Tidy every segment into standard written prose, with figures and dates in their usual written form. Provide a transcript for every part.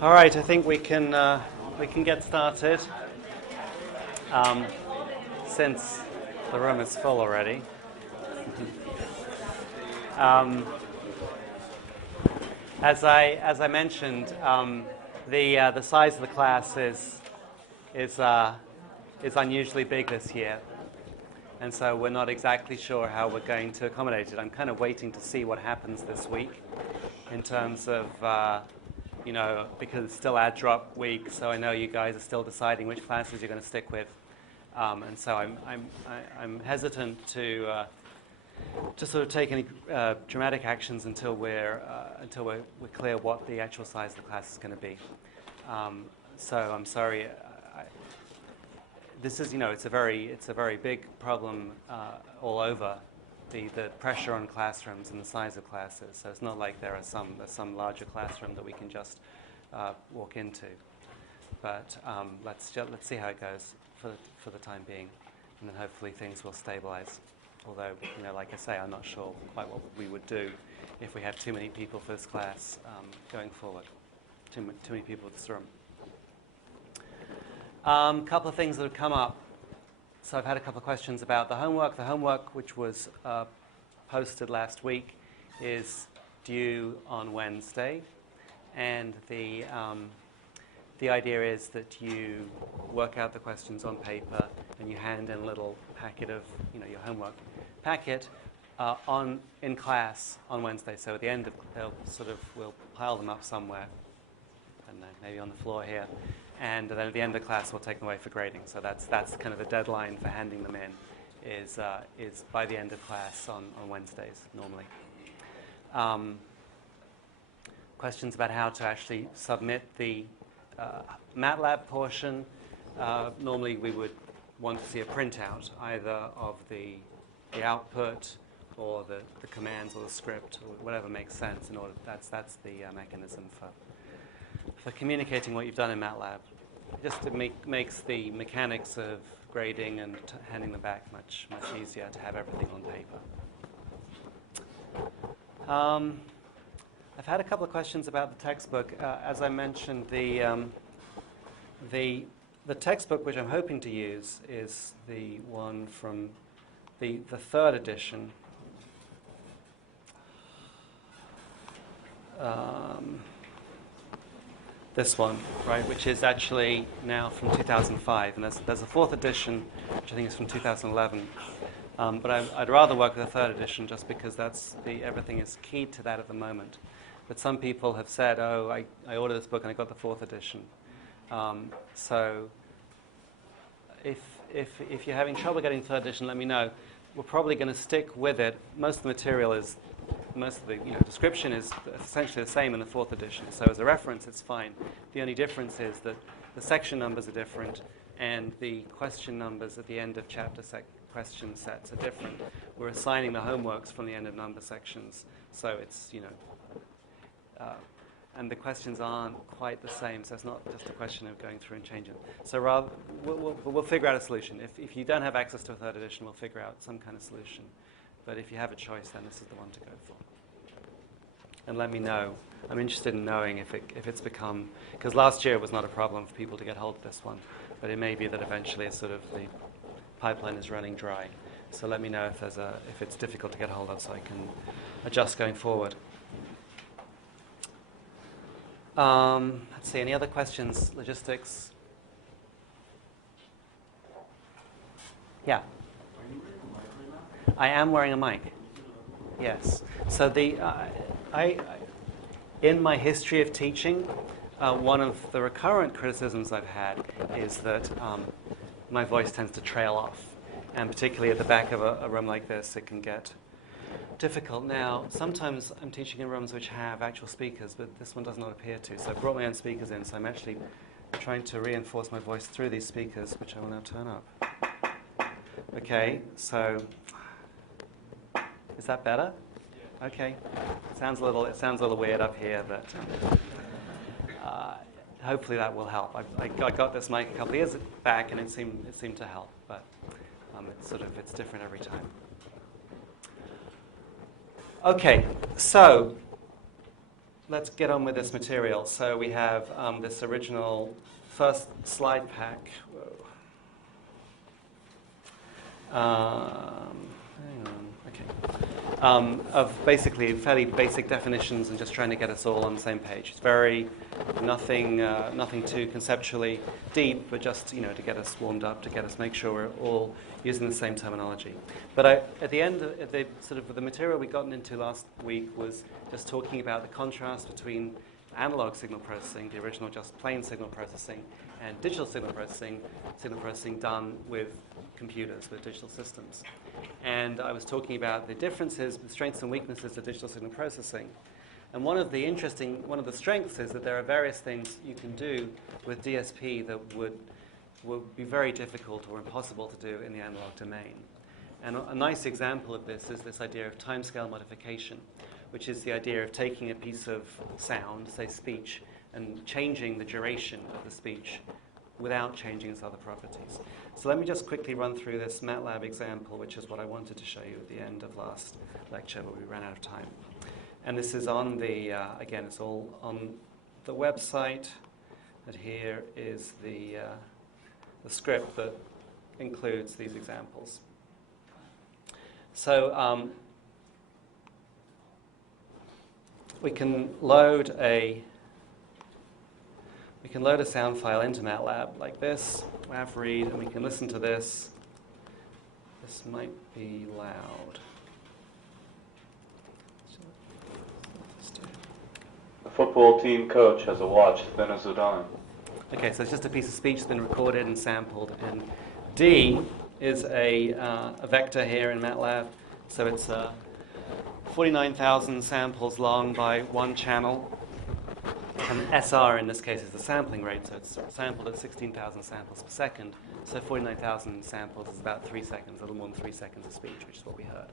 All right, I think we can get started. Since the room is full already. As I mentioned, the size of the class is unusually big this year, and so we're not exactly sure how we're going to accommodate it. I'm kind of waiting to see what happens this week in terms of because it's still add drop week, so I know you guys are still deciding which classes you're going to stick with, and so I'm hesitant to sort of take any dramatic actions until we're clear what the actual size of the class is going to be. So I'm sorry. This is it's a very big problem all over. The pressure on classrooms and the size of classes. So it's not like there's some larger classroom that we can just walk into. But let's see how it goes for the time being, and then hopefully things will stabilize. Although, like I say, I'm not sure quite what we would do if we have too many people for this class going forward. Too many people in this room. A couple of things that have come up. So I've had a couple of questions about the homework. The homework, which was posted last week, is due on Wednesday, and the idea is that you work out the questions on paper and you hand in a little packet of your homework packet in class on Wednesday. So at the end, we'll pile them up somewhere, I don't know, maybe on the floor here. And then at the end of class, we'll take them away for grading. So that's kind of the deadline for handing them in, is by the end of class on Wednesdays normally. Questions about how to actually submit the MATLAB portion. Normally, we would want to see a printout either of the output or the commands or the script or whatever makes sense. In order that's the mechanism for communicating what you've done in MATLAB. Just to makes the mechanics of grading and handing them back much easier to have everything on paper. I've had a couple of questions about the textbook. As I mentioned, the textbook which I'm hoping to use is the one from the third edition. This one, right, which is actually now from 2005, and there's a fourth edition, which I think is from 2011. But I'd rather work with the third edition just because everything is keyed to that at the moment. But some people have said, "Oh, I ordered this book and I got the fourth edition." So if you're having trouble getting third edition, let me know. We're probably going to stick with it. Most of the material most of the description is essentially the same in the fourth edition. So as a reference, it's fine. The only difference is that the section numbers are different and the question numbers at the end of chapter question sets are different. We're assigning the homeworks from the end of number sections. So it's, and the questions aren't quite the same. So it's not just a question of going through and changing. So rather, we'll figure out a solution. If you don't have access to a third edition, we'll figure out some kind of solution. But if you have a choice, then this is the one to go for. And let me know. I'm interested in knowing if it's become, because last year it was not a problem for people to get hold of this one, but it may be that eventually it's sort of the pipeline is running dry. So let me know if it's difficult to get hold of, so I can adjust going forward. Let's see, any other questions? Logistics? Yeah. I am wearing a mic. Yes. So in my history of teaching, one of the recurrent criticisms I've had is that my voice tends to trail off, and particularly at the back of a room like this, it can get difficult. Now, sometimes I'm teaching in rooms which have actual speakers, but this one does not appear to. So I brought my own speakers in, so I'm actually trying to reinforce my voice through these speakers, which I will now turn up. Okay, so is that better? Okay. It sounds a little weird up here, but hopefully that will help. I got this mic a couple of years back, and it seemed to help, but it's different every time. Okay, so let's get on with this material. So we have this original first slide pack. Hang on, okay. Of basically fairly basic definitions and just trying to get us all on the same page. It's very nothing too conceptually deep, but just to get us warmed up, to get us make sure we're all using the same terminology. But at the end, the material we'd gotten into last week was just talking about the contrast between analog signal processing, the original just plain signal processing, and digital signal processing done with computers, with digital systems. And I was talking about the differences, the strengths and weaknesses of digital signal processing. And one of the strengths is that there are various things you can do with DSP that would be very difficult or impossible to do in the analog domain. And a nice example of this is this idea of timescale modification, which is the idea of taking a piece of sound, say speech, and changing the duration of the speech without changing its other properties. So let me just quickly run through this MATLAB example, which is what I wanted to show you at the end of last lecture, but we ran out of time. And this is on the, again, it's all on the website. And here is the script that includes these examples. So we can load a sound file into MATLAB like this, WAV read, and we can listen to this. This might be loud. A football team coach has a watch thin as a dime. Okay, so it's just a piece of speech that's been recorded and sampled, and D is a vector here in MATLAB, so it's 49,000 samples long by one channel, and SR in this case is the sampling rate, so it's sampled at 16,000 samples per second, so 49,000 samples is about 3 seconds, a little more than 3 seconds of speech, which is what we heard.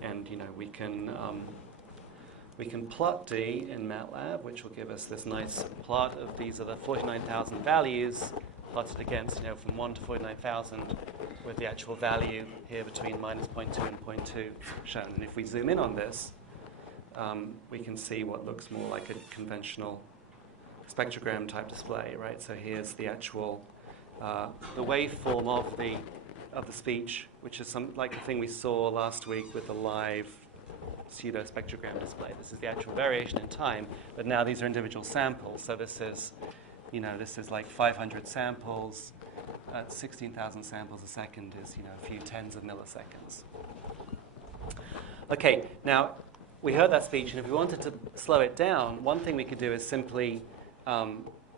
And we can plot D in MATLAB, which will give us this nice plot of these are the 49,000 values plotted against, from 1 to 49,000 with the actual value here between minus 0.2 and 0.2 shown. And if we zoom in on this, we can see what looks more like a conventional spectrogram type display, right? So here's the actual, the waveform of the speech, which is like the thing we saw last week with the live pseudo spectrogram display. This is the actual variation in time, but now these are individual samples. So this is, this is like 500 samples. 16,000 samples a second is, a few tens of milliseconds. Okay, now we heard that speech, and if we wanted to slow it down, one thing we could do is simply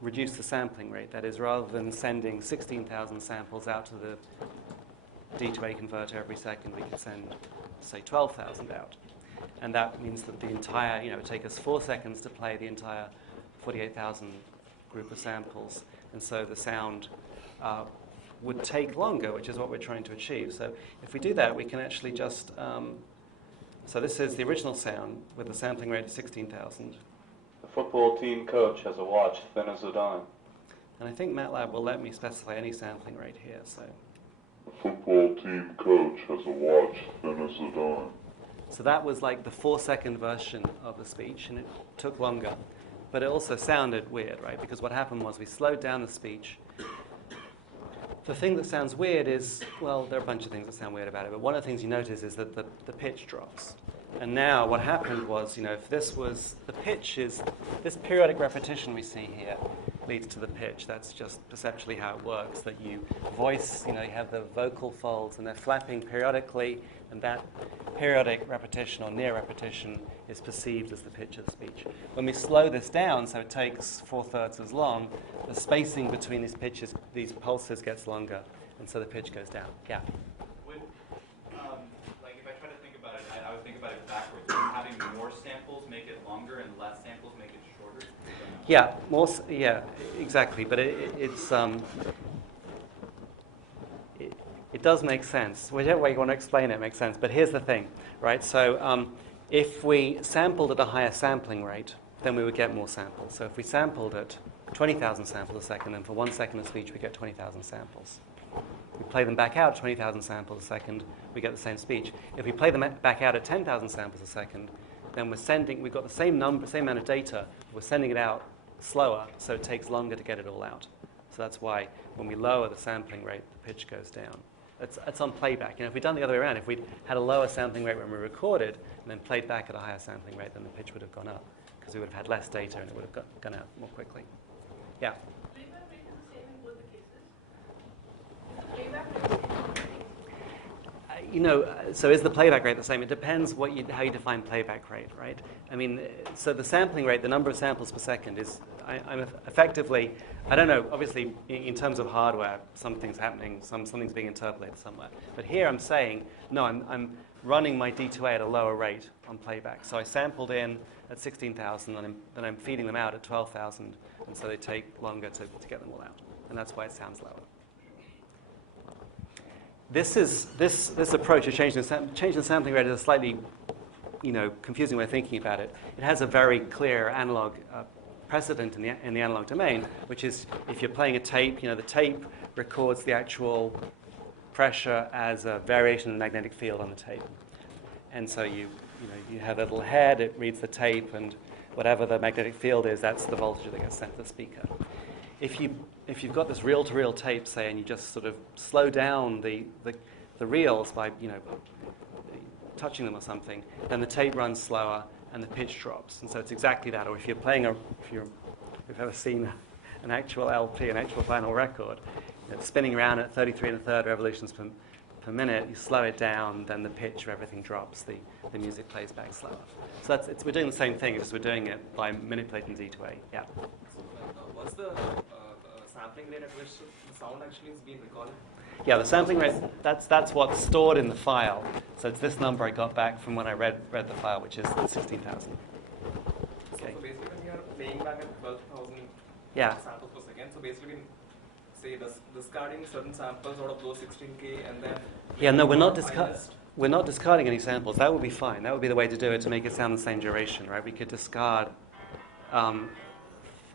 reduce the sampling rate. That is, rather than sending 16,000 samples out to the D to A converter every second, we could send, say, 12,000 out. And that means that the entire, it would take us 4 seconds to play the entire 48,000 group of samples. And so the sound would take longer, which is what we're trying to achieve. So if we do that, we can actually just, so this is the original sound with the sampling rate of 16,000. The football team coach has a watch thin as a dime. And I think MATLAB will let me specify any sampling rate here. So the football team coach has a watch thin as a dime. So that was like the 4-second version of the speech, and it took longer. But it also sounded weird, right? Because what happened was we slowed down the speech. The thing that sounds weird is, well, there are a bunch of things that sound weird about it, but one of the things you notice is that the pitch drops. And now what happened was, if this was, the pitch is, this periodic repetition we see here leads to the pitch. That's just perceptually how it works, that you voice, you have the vocal folds and they're flapping periodically, and that periodic repetition or near repetition is perceived as the pitch of the speech. When we slow this down, so it takes 4/3 as long, the spacing between these pitches, these pulses gets longer, and so the pitch goes down. Yeah? Would, like if I try to think about it, I would think about it backwards. Would having more samples make it longer and less samples make it shorter? Yeah, exactly. But it does make sense. Whichever way you want to explain it makes sense. But here's the thing, right? So if we sampled at a higher sampling rate, then we would get more samples. So if we sampled at 20,000 samples a second, then for 1 second of speech, we get 20,000 samples. If we play them back out at 20,000 samples a second, we get the same speech. If we play them back out at 10,000 samples a second, then we've got the same number, same amount of data, we're sending it out slower, so it takes longer to get it all out. So that's why when we lower the sampling rate, the pitch goes down. It's on playback. If we'd done the other way around, if we'd had a lower sampling rate when we recorded and then played back at a higher sampling rate, then the pitch would have gone up because we would have had less data and it would have gone out more quickly. Yeah? Playback rate is the same in both the cases? Is the playback rate the same in both the cases? So is the playback rate the same? It depends how you define playback rate, right? I mean, so the sampling rate, the number of samples per second is, I'm effectively, I don't know, obviously in terms of hardware, something's happening, something's being interpolated somewhere. But here I'm saying, no, I'm running my D2A at a lower rate on playback. So I sampled in at 16,000, and then I'm feeding them out at 12,000, and so they take longer to get them all out. And that's why it sounds lower. This approach of changing the sampling rate is a slightly, confusing way of thinking about it. It has a very clear analog precedent in the analog domain, which is if you're playing a tape, the tape records the actual pressure as a variation in the magnetic field on the tape, and so you have a little head. It reads the tape, and whatever the magnetic field is, that's the voltage that gets sent to the speaker. If you've got this reel-to-reel tape, say, and you just sort of slow down the reels by touching them or something, then the tape runs slower and the pitch drops. And so it's exactly that. Or if you're playing if you've ever seen an actual LP, an actual vinyl record, it's spinning around at 33 1/3 revolutions per minute, you slow it down, then the pitch of everything drops. The music plays back slower. So we're doing the same thing, just we're doing it by manipulating Z2A. Yeah. What's the sampling rate at which the sound actually is being recorded? Yeah, the sampling rate, that's what's stored in the file. So it's this number I got back from when I read the file, which is 16,000. Okay. So basically when you are playing back at 12,000 Yeah. samples per second, so basically say discarding certain samples out of those 16K and then... Yeah, no, we're not discarding any samples. That would be fine. That would be the way to do it to make it sound the same duration, right? We could discard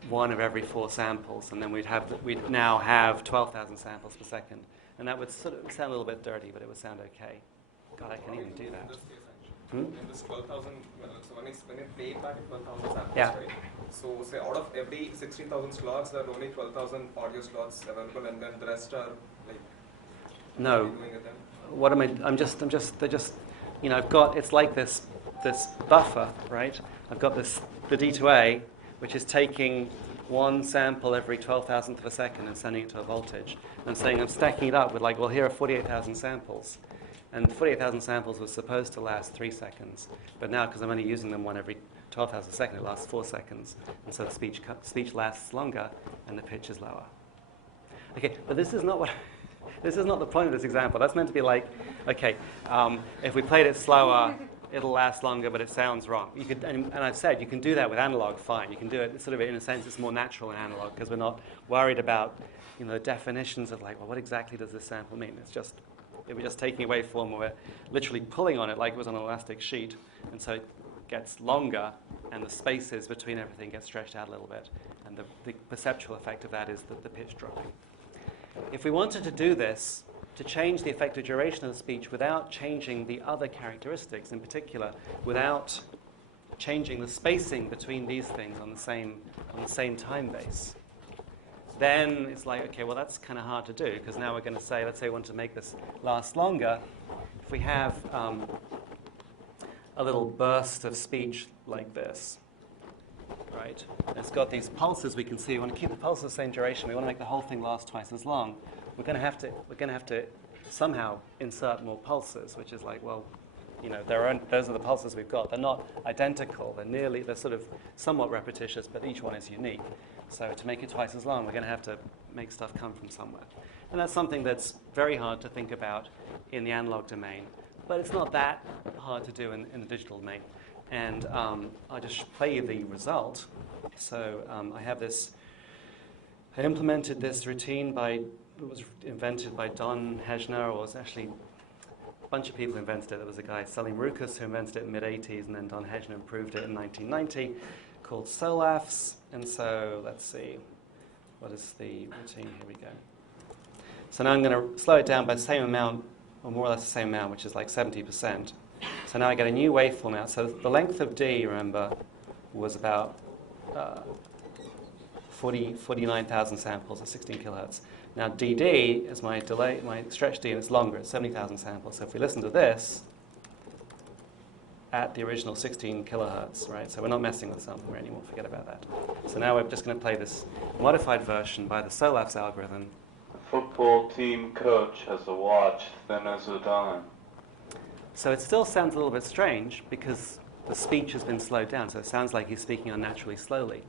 one of every 4 samples, and then we'd now have 12,000 samples per second. And that would sort of sound a little bit dirty, but it would sound okay. God, I can even do that. In this case, actually. In this 12,000, so when you play it back at 12,000 samples, Yeah. right? So say out of every 16,000 slots, there are only 12,000 audio slots available, and then the rest are like... No. What are you doing with them? What am I? They're just, I've got, it's like this buffer, right? I've got the D2A, which is taking one sample every 12,000th of a second and sending it to a voltage. And I'm saying I'm stacking it up with here are 48,000 samples. And 48,000 samples was supposed to last 3 seconds. But now, because I'm only using them one every 12,000 seconds, it lasts 4 seconds. And so the speech lasts longer and the pitch is lower. Okay, but this is not the point of this example. That's meant to be like, okay, if we played it slower, it'll last longer, but it sounds wrong. You could, and I've said you can do that with analog, fine. You can do it sort of in a sense. It's more natural in analog because we're not worried about the definitions of well, what exactly does this sample mean? We're just taking a waveform where we're literally pulling on it like it was on an elastic sheet, and so it gets longer, and the spaces between everything get stretched out a little bit, and the perceptual effect of that is the pitch dropping. If we wanted to do this, to change the effective duration of the speech without changing the other characteristics, in particular, without changing the spacing between these things on the same time base, then it's like, okay, well, that's kind of hard to do, because now we're going to say, let's say we want to make this last longer. If we have a little burst of speech like this, right? It's got these pulses we can see. We want to keep the pulses the same duration. We want to make the whole thing last twice as long. We're going to have to somehow insert more pulses, which is like, well, those are the pulses we've got. They're not identical. They're sort of somewhat repetitious, but each one is unique. So to make it twice as long, we're going to have to make stuff come from somewhere. And that's something that's very hard to think about in the analog domain, but it's not that hard to do in the digital domain. And I'll just play you the result. So I have this. I implemented this routine it was invented by Don Hejner, or it was actually a bunch of people invented it. There was a guy, Salim Rukas, who invented it in the mid-'80s, and then Don Hejner improved it in 1990, called SOLAFs. And so let's see, what is the routine? Here we go. So now I'm going to slow it down by the same amount, or more or less the same amount, which is like 70%. So now I get a new waveform out. So the length of D, remember, was about 49,000 samples at 16 kilohertz. Now DD is my delay, my stretch D, and it's longer, it's 70,000 samples. So if we listen to this at the original 16 kilohertz, right? So we're not messing with sampling anymore, forget about that. So now we're just going to play this modified version by the SOLAF's algorithm. Football team coach has a watch thin as a dime. So it still sounds a little bit strange because the speech has been slowed down, so it sounds like he's speaking unnaturally slowly.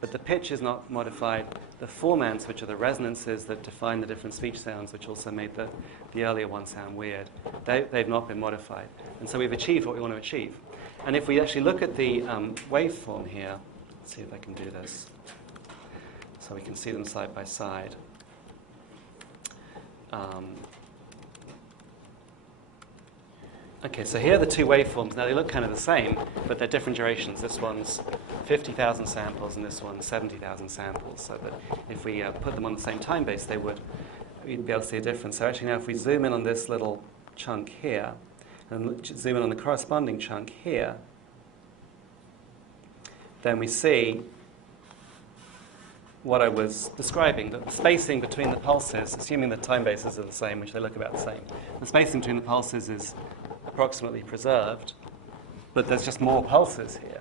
But the pitch is not modified. The formants, which are the resonances that define the different speech sounds, which also made the earlier one sound weird, they've not been modified. And so we've achieved what we want to achieve. And if we actually look at the waveform here, let's see if I can do this, so we can see them side by side. Okay, so here are the two waveforms. Now they look kind of the same, but they're different durations. This one's 50,000 samples and this one's 70,000 samples. So that if we put them on the same time base, we'd be able to see a difference. So actually now if we zoom in on this little chunk here, and zoom in on the corresponding chunk here, then we see what I was describing, that the spacing between the pulses, assuming the time bases are the same, which they look about the same, the spacing between the pulses is approximately preserved, but there's just more pulses here,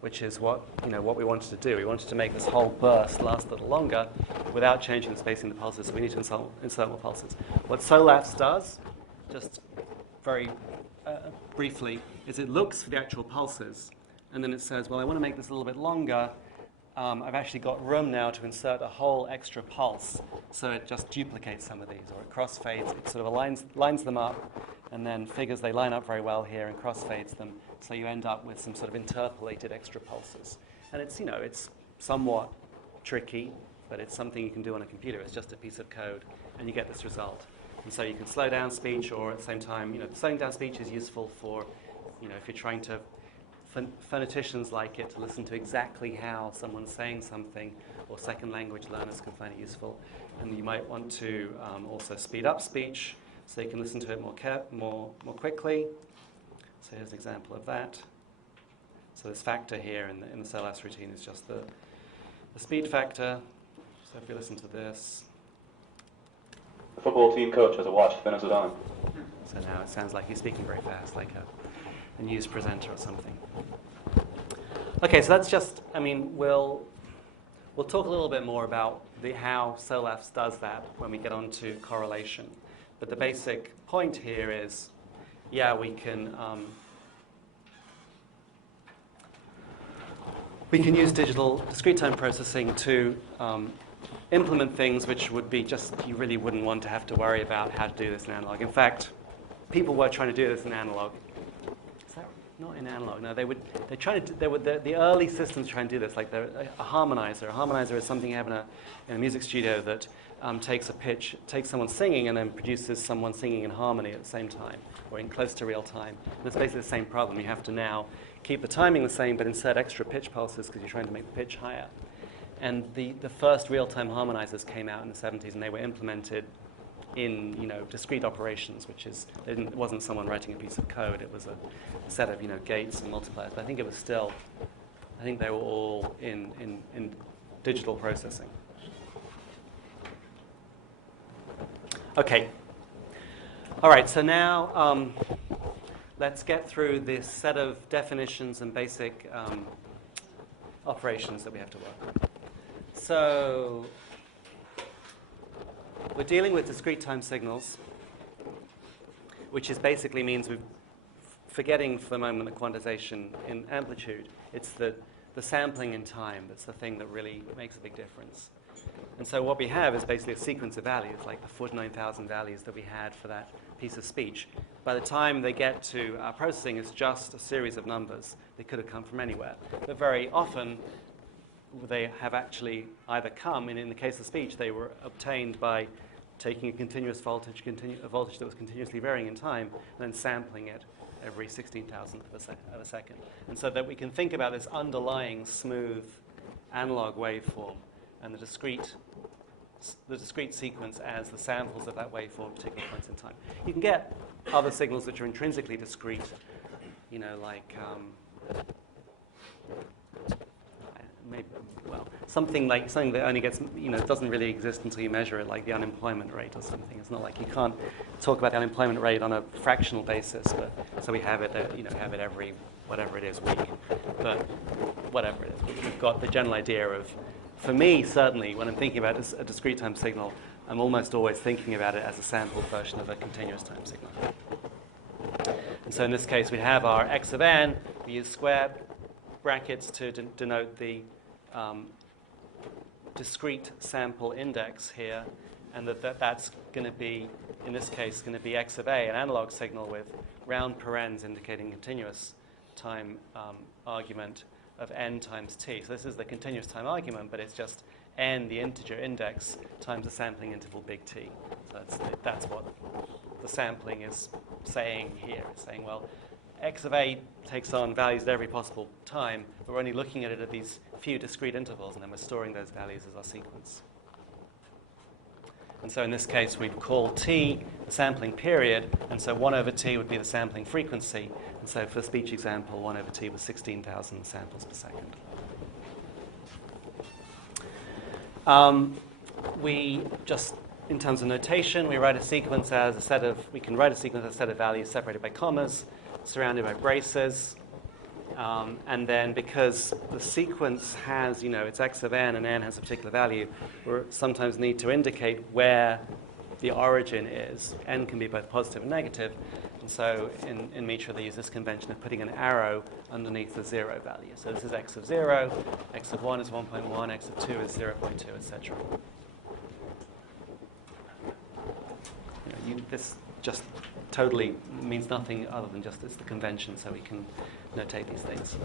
which is what we wanted to do. We wanted to make this whole burst last a little longer without changing the spacing of the pulses, so we need to insert more pulses. What SOLAF's does, just very briefly, is it looks for the actual pulses, and then it says, well, I want to make this a little bit longer. I've actually got room now to insert a whole extra pulse, so it just duplicates some of these, or it crossfades. It sort of lines them up, and then figures they line up very well here and crossfades them, so you end up with some sort of interpolated extra pulses. And it's somewhat tricky, but it's something you can do on a computer. It's just a piece of code, and you get this result. And so you can slow down speech, or at the same time, slowing down speech is useful for, if you're trying to phoneticians like it to listen to exactly how someone's saying something, or second language learners can find it useful. And you might want to also speed up speech so you can listen to it more quickly. So here's an example of that. So this factor here in the SOLAS routine is just the speed factor. So if you listen to this. The football team coach has a watch thin as a dime. So now it sounds like he's speaking very fast, like a news presenter or something. Okay, so that's just, we'll talk a little bit more about how SOLAS does that when we get on to correlation. But the basic point here is, we can use digital discrete time processing to implement things which would be you really wouldn't want to have to worry about how to do this in analog. In fact, people were trying to do this in analog. Not in analog. No, the early systems try and do this, like a harmonizer. A harmonizer is something you have in a music studio that takes someone singing and then produces someone singing in harmony at the same time, or in close to real time. And it's basically the same problem. You have to now keep the timing the same, but insert extra pitch pulses because you're trying to make the pitch higher. And the first real-time harmonizers came out in the 70s, and they were implemented in discrete operations, which is it wasn't someone writing a piece of code. It was a set of gates and multipliers. But I think they were all in digital processing. Okay. All right. So now let's get through this set of definitions and basic operations that we have to work with. So we're dealing with discrete time signals, which basically means we're forgetting for the moment the quantization in amplitude. It's the sampling in time that's the thing that really makes a big difference. And so what we have is basically a sequence of values, like the 49,000 values that we had for that piece of speech. By the time they get to processing, it's just a series of numbers. They could have come from anywhere. But very often, they have actually either come, and in the case of speech, they were obtained by taking a continuous voltage, a voltage that was continuously varying in time, and then sampling it every 16,000th of a second. And so that we can think about this underlying smooth analog waveform and the discrete sequence as the samples of that waveform at particular points in time. You can get other signals which are intrinsically discrete, you know, like maybe, well, something that only gets, you know, doesn't really exist until you measure it, like the unemployment rate or something. It's not like you can't talk about the unemployment rate on a fractional basis, but so we have it, you know, have it every whatever it is week, but whatever it is, we've got the general idea of. For me, certainly, when I'm thinking about a discrete time signal, I'm almost always thinking about it as a sampled version of a continuous time signal. And so in this case, we have our x of n. We use square brackets to denote the discrete sample index here, and that's going to be, in this case, going to be x of a, an analog signal with round parens indicating continuous time argument of n times t. So this is the continuous time argument, but it's just n, the integer index, times the sampling interval big T. So that's what the sampling is saying here. It's saying, well, x of a takes on values at every possible time, but we're only looking at it at these few discrete intervals, and then we're storing those values as our sequence. And so in this case, we'd call t the sampling period, and so 1 over t would be the sampling frequency. And so for the speech example, 1 over t was 16,000 samples per second. We just, in terms of notation, we write a sequence as a set of, we can write a sequence as a set of values separated by commas, surrounded by braces. And then because the sequence has, you know, it's x of n and n has a particular value, we sometimes need to indicate where the origin is. N can be both positive and negative. And so in Mitra, they use this convention of putting an arrow underneath the 0 value. So this is x of 0, x of 1 is 1.1, x of 2 is 0.2, etc. This just totally means nothing other than just it's the convention, so we can notate these things.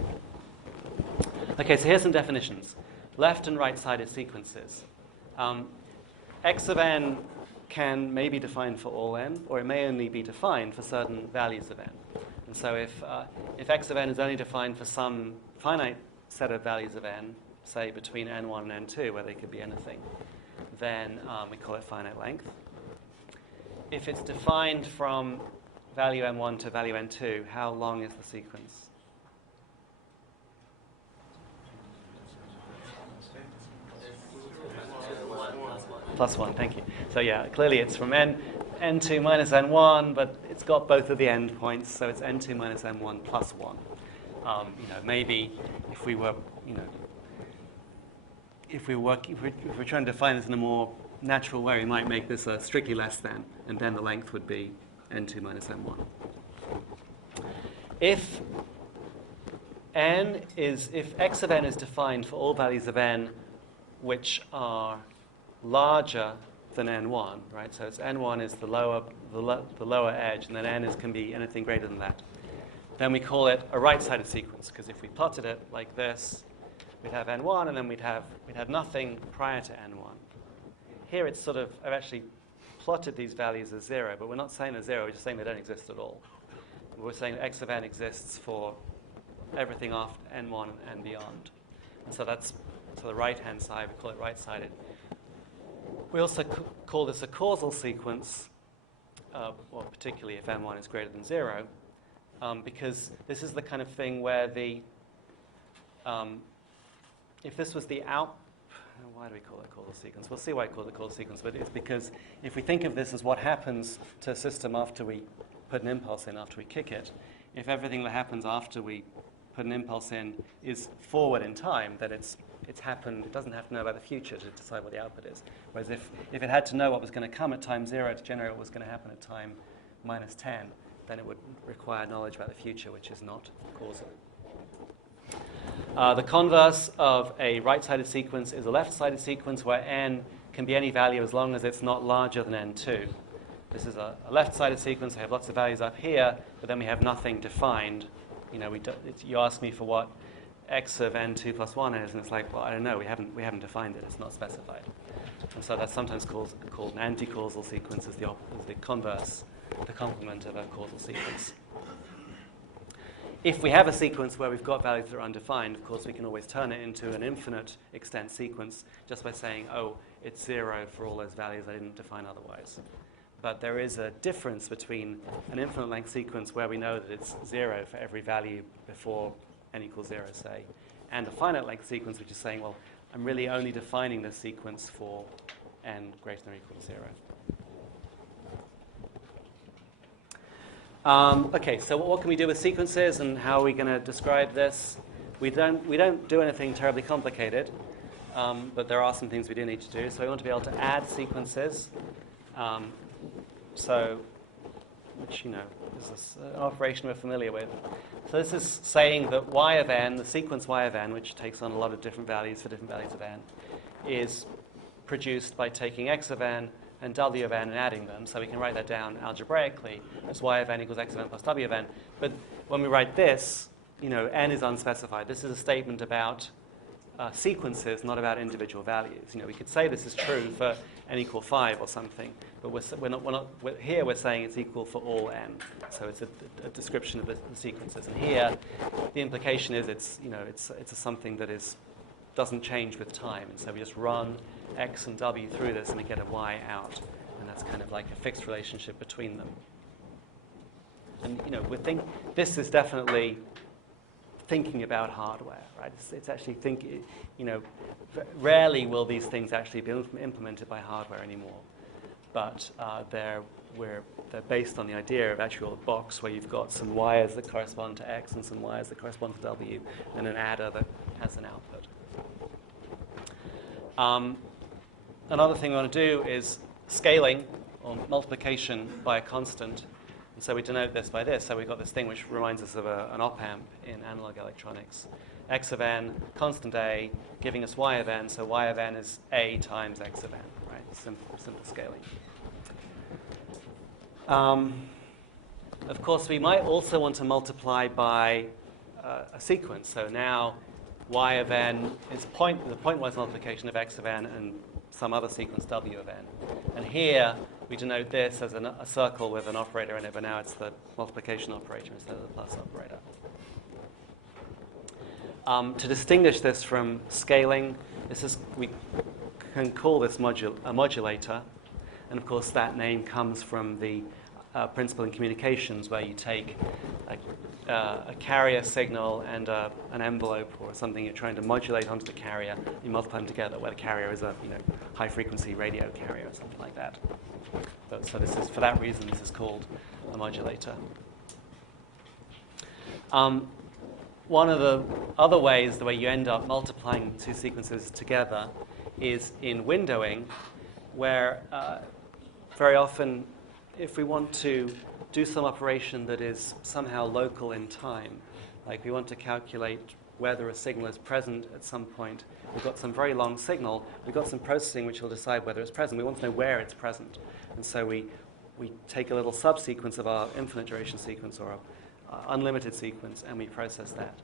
Okay, so here's some definitions. Left and right-sided sequences. X of n can may be defined for all n, or it may only be defined for certain values of n. And so if x of n is only defined for some finite set of values of n, say between n1 and n2, where they could be anything, then we call it finite length. If it's defined from value n1 to value n2, how long is the sequence? Plus 1, thank you. So yeah, clearly it's from n2 minus n1, but it's got both of the endpoints, so it's n2 minus n1 plus 1. Maybe if we were, if we're trying to define this in a more natural way, we might make this a strictly less than, and then the length would be n2 minus n1. If x of n is defined for all values of n which are larger than n1, right? So it's n1 is the lower edge, and then n can be anything greater than that. Then we call it a right-sided sequence, because if we plotted it like this, we'd have n1, and then we'd have nothing prior to n1. Here it's sort of, I've actually plotted these values as 0, but we're not saying they're 0, we're just saying they don't exist at all. We're saying that x of n exists for everything after n1 and beyond. And so that's to the right-hand side, we call it right-sided. We also call this a causal sequence, well, particularly if n1 is greater than 0, because this is the kind of thing where if this was the why do we call it a causal sequence? We'll see why I call it a causal sequence, but it's because if we think of this as what happens to a system after we put an impulse in, after we kick it, if everything that happens after we put an impulse in is forward in time, then it's happened, it doesn't have to know about the future to decide what the output is. Whereas if it had to know what was going to come at time 0 to generate what was going to happen at time minus 10, then it would require knowledge about the future, which is not causal. The converse of a right-sided sequence is a left-sided sequence where n can be any value as long as it's not larger than n2. This is a left-sided sequence. I have lots of values up here, but then we have nothing defined. You ask me for what x of n2 plus 1 is, and it's like, well, I don't know. We haven't defined it. It's not specified. And so that's sometimes called an anti-causal sequence as the converse, the complement of a causal sequence. If we have a sequence where we've got values that are undefined, of course, we can always turn it into an infinite extent sequence just by saying, oh, it's 0 for all those values I didn't define otherwise. but there is a difference between an infinite length sequence where we know that it's 0 for every value before n equals 0, say, and a finite length sequence which is saying, well, I'm really only defining this sequence for n greater than or equal to 0. Okay, so what can we do with sequences, and how are we going to describe this? We don't do anything terribly complicated, but there are some things we do need to do. So we want to be able to add sequences. Which, is an operation we're familiar with. So this is saying that y of n, the sequence y of n, which takes on a lot of different values for different values of n, is produced by taking x of n and w of n and adding them. So we can write that down algebraically as y of n equals x of n plus w of n. But when we write this, n is unspecified. This is a statement about sequences, not about individual values. We could say this is true for n equal 5 or something, but here we're saying it's equal for all n. So it's a description of the sequences. And here, the implication is it's something that doesn't change with time. And so we just run x and w through this, and we get a y out. And that's kind of like a fixed relationship between them. And we think this is definitely thinking about hardware, right? It's actually rarely will these things actually be implemented by hardware anymore. But they're based on the idea of actual box where you've got some wires that correspond to x and some wires that correspond to w, and an adder that has an output. Another thing we want to do is scaling, or multiplication by a constant. And so we denote this by this. So we've got this thing which reminds us of an op-amp in analog electronics. X of n, constant a, giving us y of n. So y of n is a times x of n, right? Simple scaling. Of course, we might also want to multiply by a sequence. So now y of n is the pointwise multiplication of x of n and some other sequence w of n. And here we denote this as a circle with an operator in it, but now it's the multiplication operator instead of the plus operator. To distinguish this from scaling, we can call this a modulator. And of course, that name comes from the principle in communications where you take a carrier signal and an envelope or something you're trying to modulate onto the carrier. You multiply them together, where the carrier is a high-frequency radio carrier or something like that. So for that reason, this is called a modulator. One of the other ways, the way you end up multiplying two sequences together, is in windowing, where very often, if we want to do some operation that is somehow local in time, like we want to calculate whether a signal is present at some point, we've got some very long signal, we've got some processing which will decide whether it's present. We want to know where it's present. And so we take a little subsequence of our infinite duration sequence or unlimited sequence, and we process that.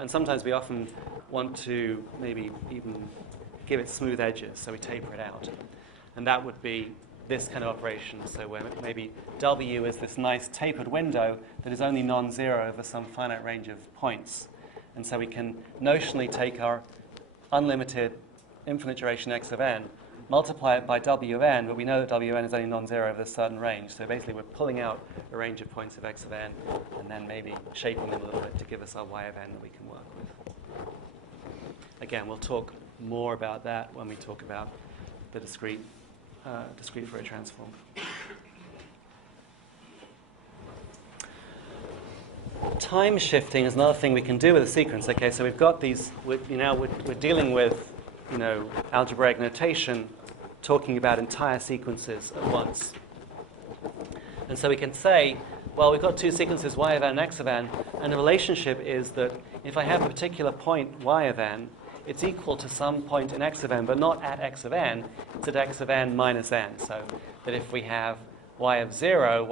And sometimes we often want to maybe even give it smooth edges, so we taper it out. And that would be this kind of operation. So where maybe W is this nice tapered window that is only non-zero over some finite range of points. And so we can notionally take our unlimited infinite duration x of n, multiply it by w of n, but we know that w of n is only non-zero over a certain range. So basically we're pulling out a range of points of x of n and then maybe shaping them a little bit to give us our y of n that we can work with. Again, we'll talk more about that when we talk about the discrete Fourier transform. Time shifting is another thing we can do with a sequence. Okay, so we've got these. We're dealing with, algebraic notation, talking about entire sequences at once. And so we can say, well, we've got two sequences, y of n and x of n, and the relationship is that if I have a particular point y of n, it's equal to some point in x of n, but not at x of n, it's at x of n minus n. So that if we have y of 0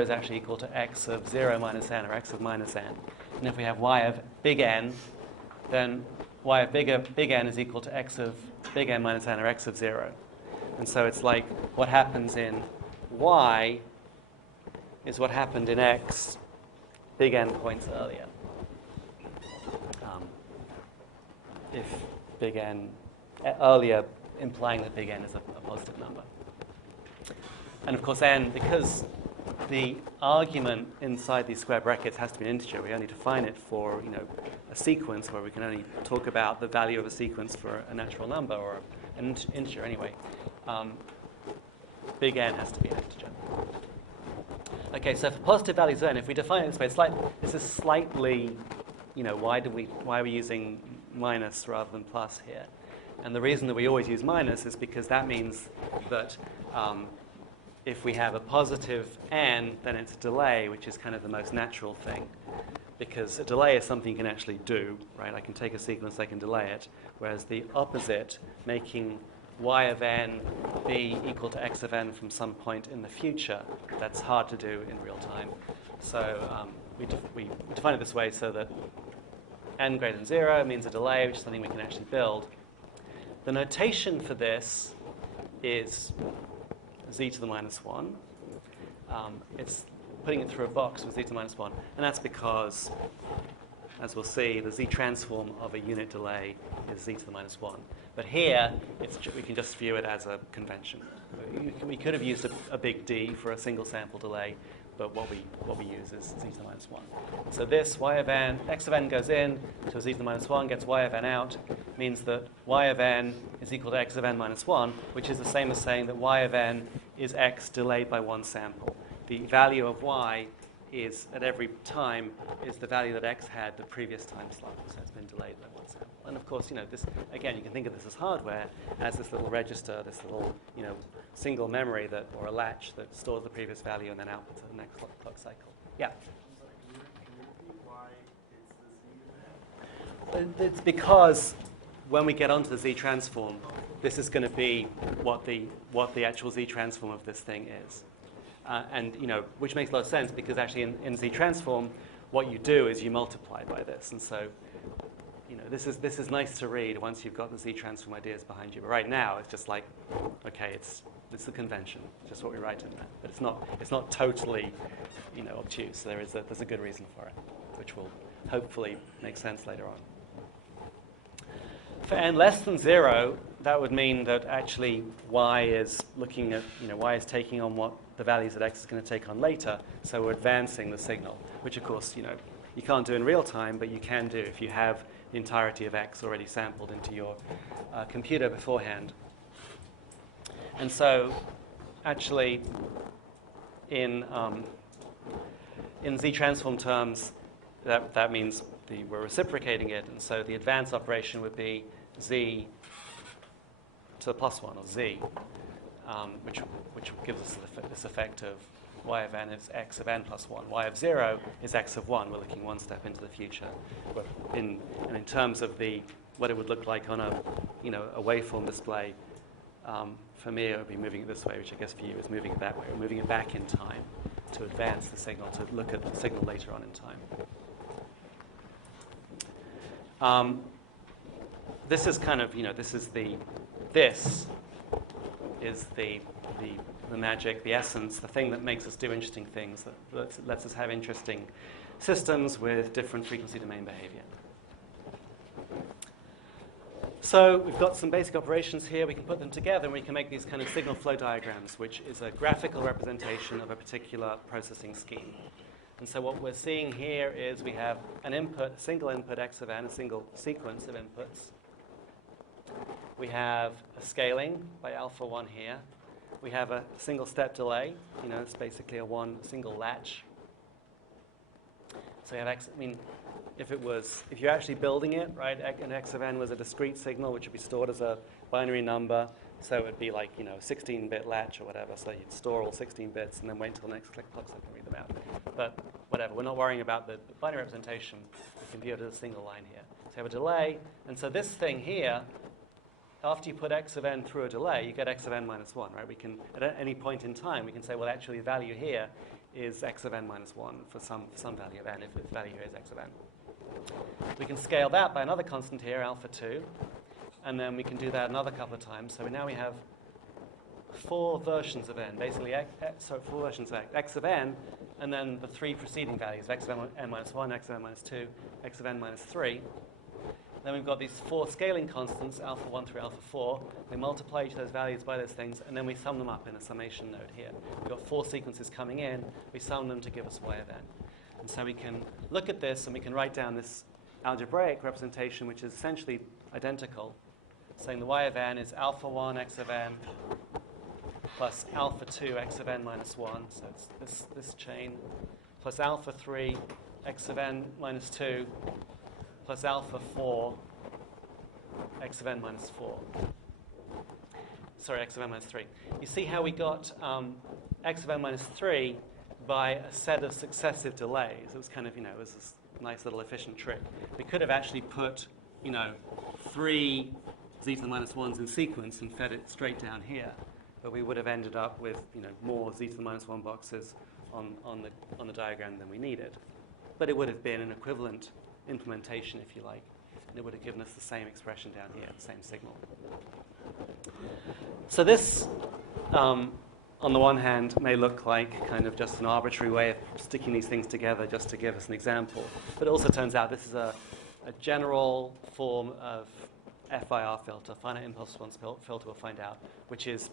is actually equal to x of 0 minus n, or x of minus n. And if we have y of big N, then y of big N is equal to x of big N minus n, or x of 0. And so it's like what happens in y is what happened in x big N points earlier. If big N earlier implying that big N is a positive number. And of course n, because the argument inside these square brackets has to be an integer, we only define it for a sequence where we can only talk about the value of a sequence for a natural number or an integer anyway. Big N has to be an integer. Okay, so for positive values of n, if we define it this way, this is slightly, why are we using minus rather than plus here? And the reason that we always use minus is because that means that if we have a positive n, then it's a delay, which is kind of the most natural thing. Because a delay is something you can actually do, right? I can take a sequence, I can delay it. Whereas the opposite, making y of n be equal to x of n from some point in the future, that's hard to do in real time. So we define it this way so that n greater than 0 means a delay, which is something we can actually build. The notation for this is z to the minus 1. It's putting it through a box with z to the minus 1. And that's because, as we'll see, the z transform of a unit delay is z to the minus 1. But here, we can just view it as a convention. We could have used a big D for a single sample delay, but what we use is z to the minus 1. So this y of n, x of n goes in, so z to the minus 1 gets y of n out, means that y of n is equal to x of n minus 1, which is the same as saying that y of n is x delayed by one sample. The value of y is, at every time, is the value that x had the previous time slot, so it's been delayed by one sample. And of course, this, again, you can think of this as hardware, as this little register, this little, single memory or a latch that stores the previous value and then outputs at the next clock cycle. Yeah? It's because when we get onto the z transform, this is going to be what the actual z transform of this thing is. And which makes a lot of sense because actually in z transform, what you do is you multiply by this. And so, this is nice to read once you've got the z transform ideas behind you. But right now, it's just like, okay, it's the convention, it's just what we write in there. But it's not totally, obtuse. There's a good reason for it, which will hopefully make sense later on. For n less than 0, that would mean that actually y is looking at, y is taking on what the values that x is going to take on later. So we're advancing the signal, which of course, you can't do in real time, but you can do if you have the entirety of x already sampled into your computer beforehand. And so actually in z transform terms, that means we're reciprocating it, and so the advance operation would be z to the plus 1, or z, which gives us this effect of y of n is x of n plus 1. Y of 0 is x of 1. We're looking one step into the future. And in terms of what it would look like on a waveform display, for me it would be moving it this way, which I guess for you is moving it that way. We're moving it back in time to advance the signal, to look at the signal later on in time. This is kind of, this is the magic, the essence, the thing that makes us do interesting things, that lets us have interesting systems with different frequency domain behavior. So we've got some basic operations here. We can put them together and we can make these kind of signal flow diagrams, which is a graphical representation of a particular processing scheme. And so what we're seeing here is we have an input, a single input x of n, a single sequence of inputs. We have a scaling by alpha 1 here. We have a single step delay. It's basically a single latch. So you have x, if you're actually building it, right, and x of n was a discrete signal, which would be stored as a binary number. So it would be like, 16-bit latch or whatever. So you'd store all 16 bits and then wait until the next clock cycle and read them out. But whatever, we're not worrying about the binary representation. We can view it as a single line here. So you have a delay. And so this thing here, after you put x of n through a delay, you get x of n minus 1, right? We can, at any point in time, we can say, well, actually, the value here is x of n minus 1 for some value of n, if the value here is x of n. We can scale that by another constant here, alpha 2. And then we can do that another couple of times. So now we have 4 versions of n, basically 4 versions of x of n, and then the 3 preceding values, x of n minus 1, x of n minus 2, x of n minus 3. Then we've got these 4 scaling constants, alpha 1 through alpha 4. We multiply each of those values by those things, and then we sum them up in a summation node here. We've got 4 sequences coming in. We sum them to give us y of n. And so we can look at this, and we can write down this algebraic representation, which is essentially identical, saying the y of n is alpha 1 x of n plus alpha 2 x of n minus 1. So it's this chain, plus alpha 3 x of n minus 2 plus alpha 4 x of n minus 4. Sorry, x of n minus 3. You see how we got x of n minus 3 by a set of successive delays. It was kind of, it was this nice little efficient trick. We could have actually put, 3 z to the minus 1s in sequence and fed it straight down here. But we would have ended up with, more z to the minus 1 boxes on the diagram than we needed. But it would have been an equivalent implementation, if you like, and it would have given us the same expression down here, the same signal. So this, on the one hand, may look like kind of just an arbitrary way of sticking these things together just to give us an example, but it also turns out this is a general form of FIR filter, finite impulse response filter, we'll find out, which is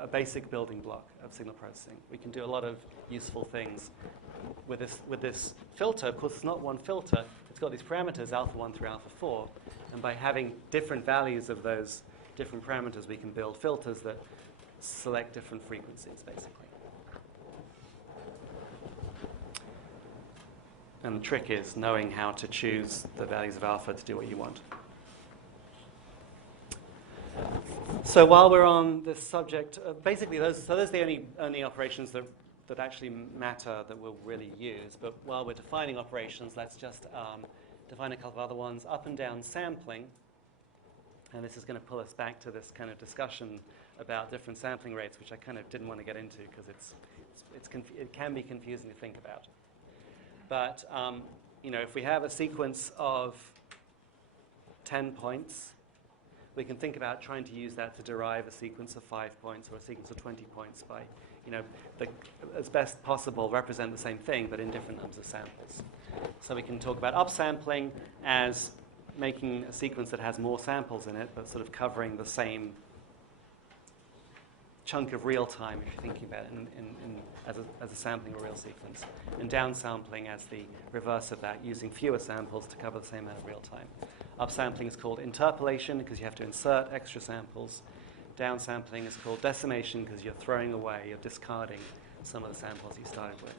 a basic building block of signal processing. We can do a lot of useful things with this filter. Of course, it's not one filter. It's got these parameters, alpha 1 through alpha 4. And by having different values of those different parameters, we can build filters that select different frequencies, basically. And the trick is knowing how to choose the values of alpha to do what you want. So while we're on this subject, basically those are the only operations that actually matter that we'll really use. But while we're defining operations, let's just define a couple of other ones. Up and down sampling. And this is going to pull us back to this kind of discussion about different sampling rates, which I kind of didn't want to get into because it can be confusing to think about. But if we have a sequence of 10 points, we can think about trying to use that to derive a sequence of 5 points or a sequence of 20 points by, as best possible, represent the same thing, but in different numbers of samples. So we can talk about upsampling as making a sequence that has more samples in it, but sort of covering the same chunk of real time, if you're thinking about it as a sampling of a real sequence. And downsampling as the reverse of that, using fewer samples to cover the same amount of real time. Upsampling is called interpolation because you have to insert extra samples. Downsampling is called decimation because you're throwing away, you're discarding some of the samples you started with.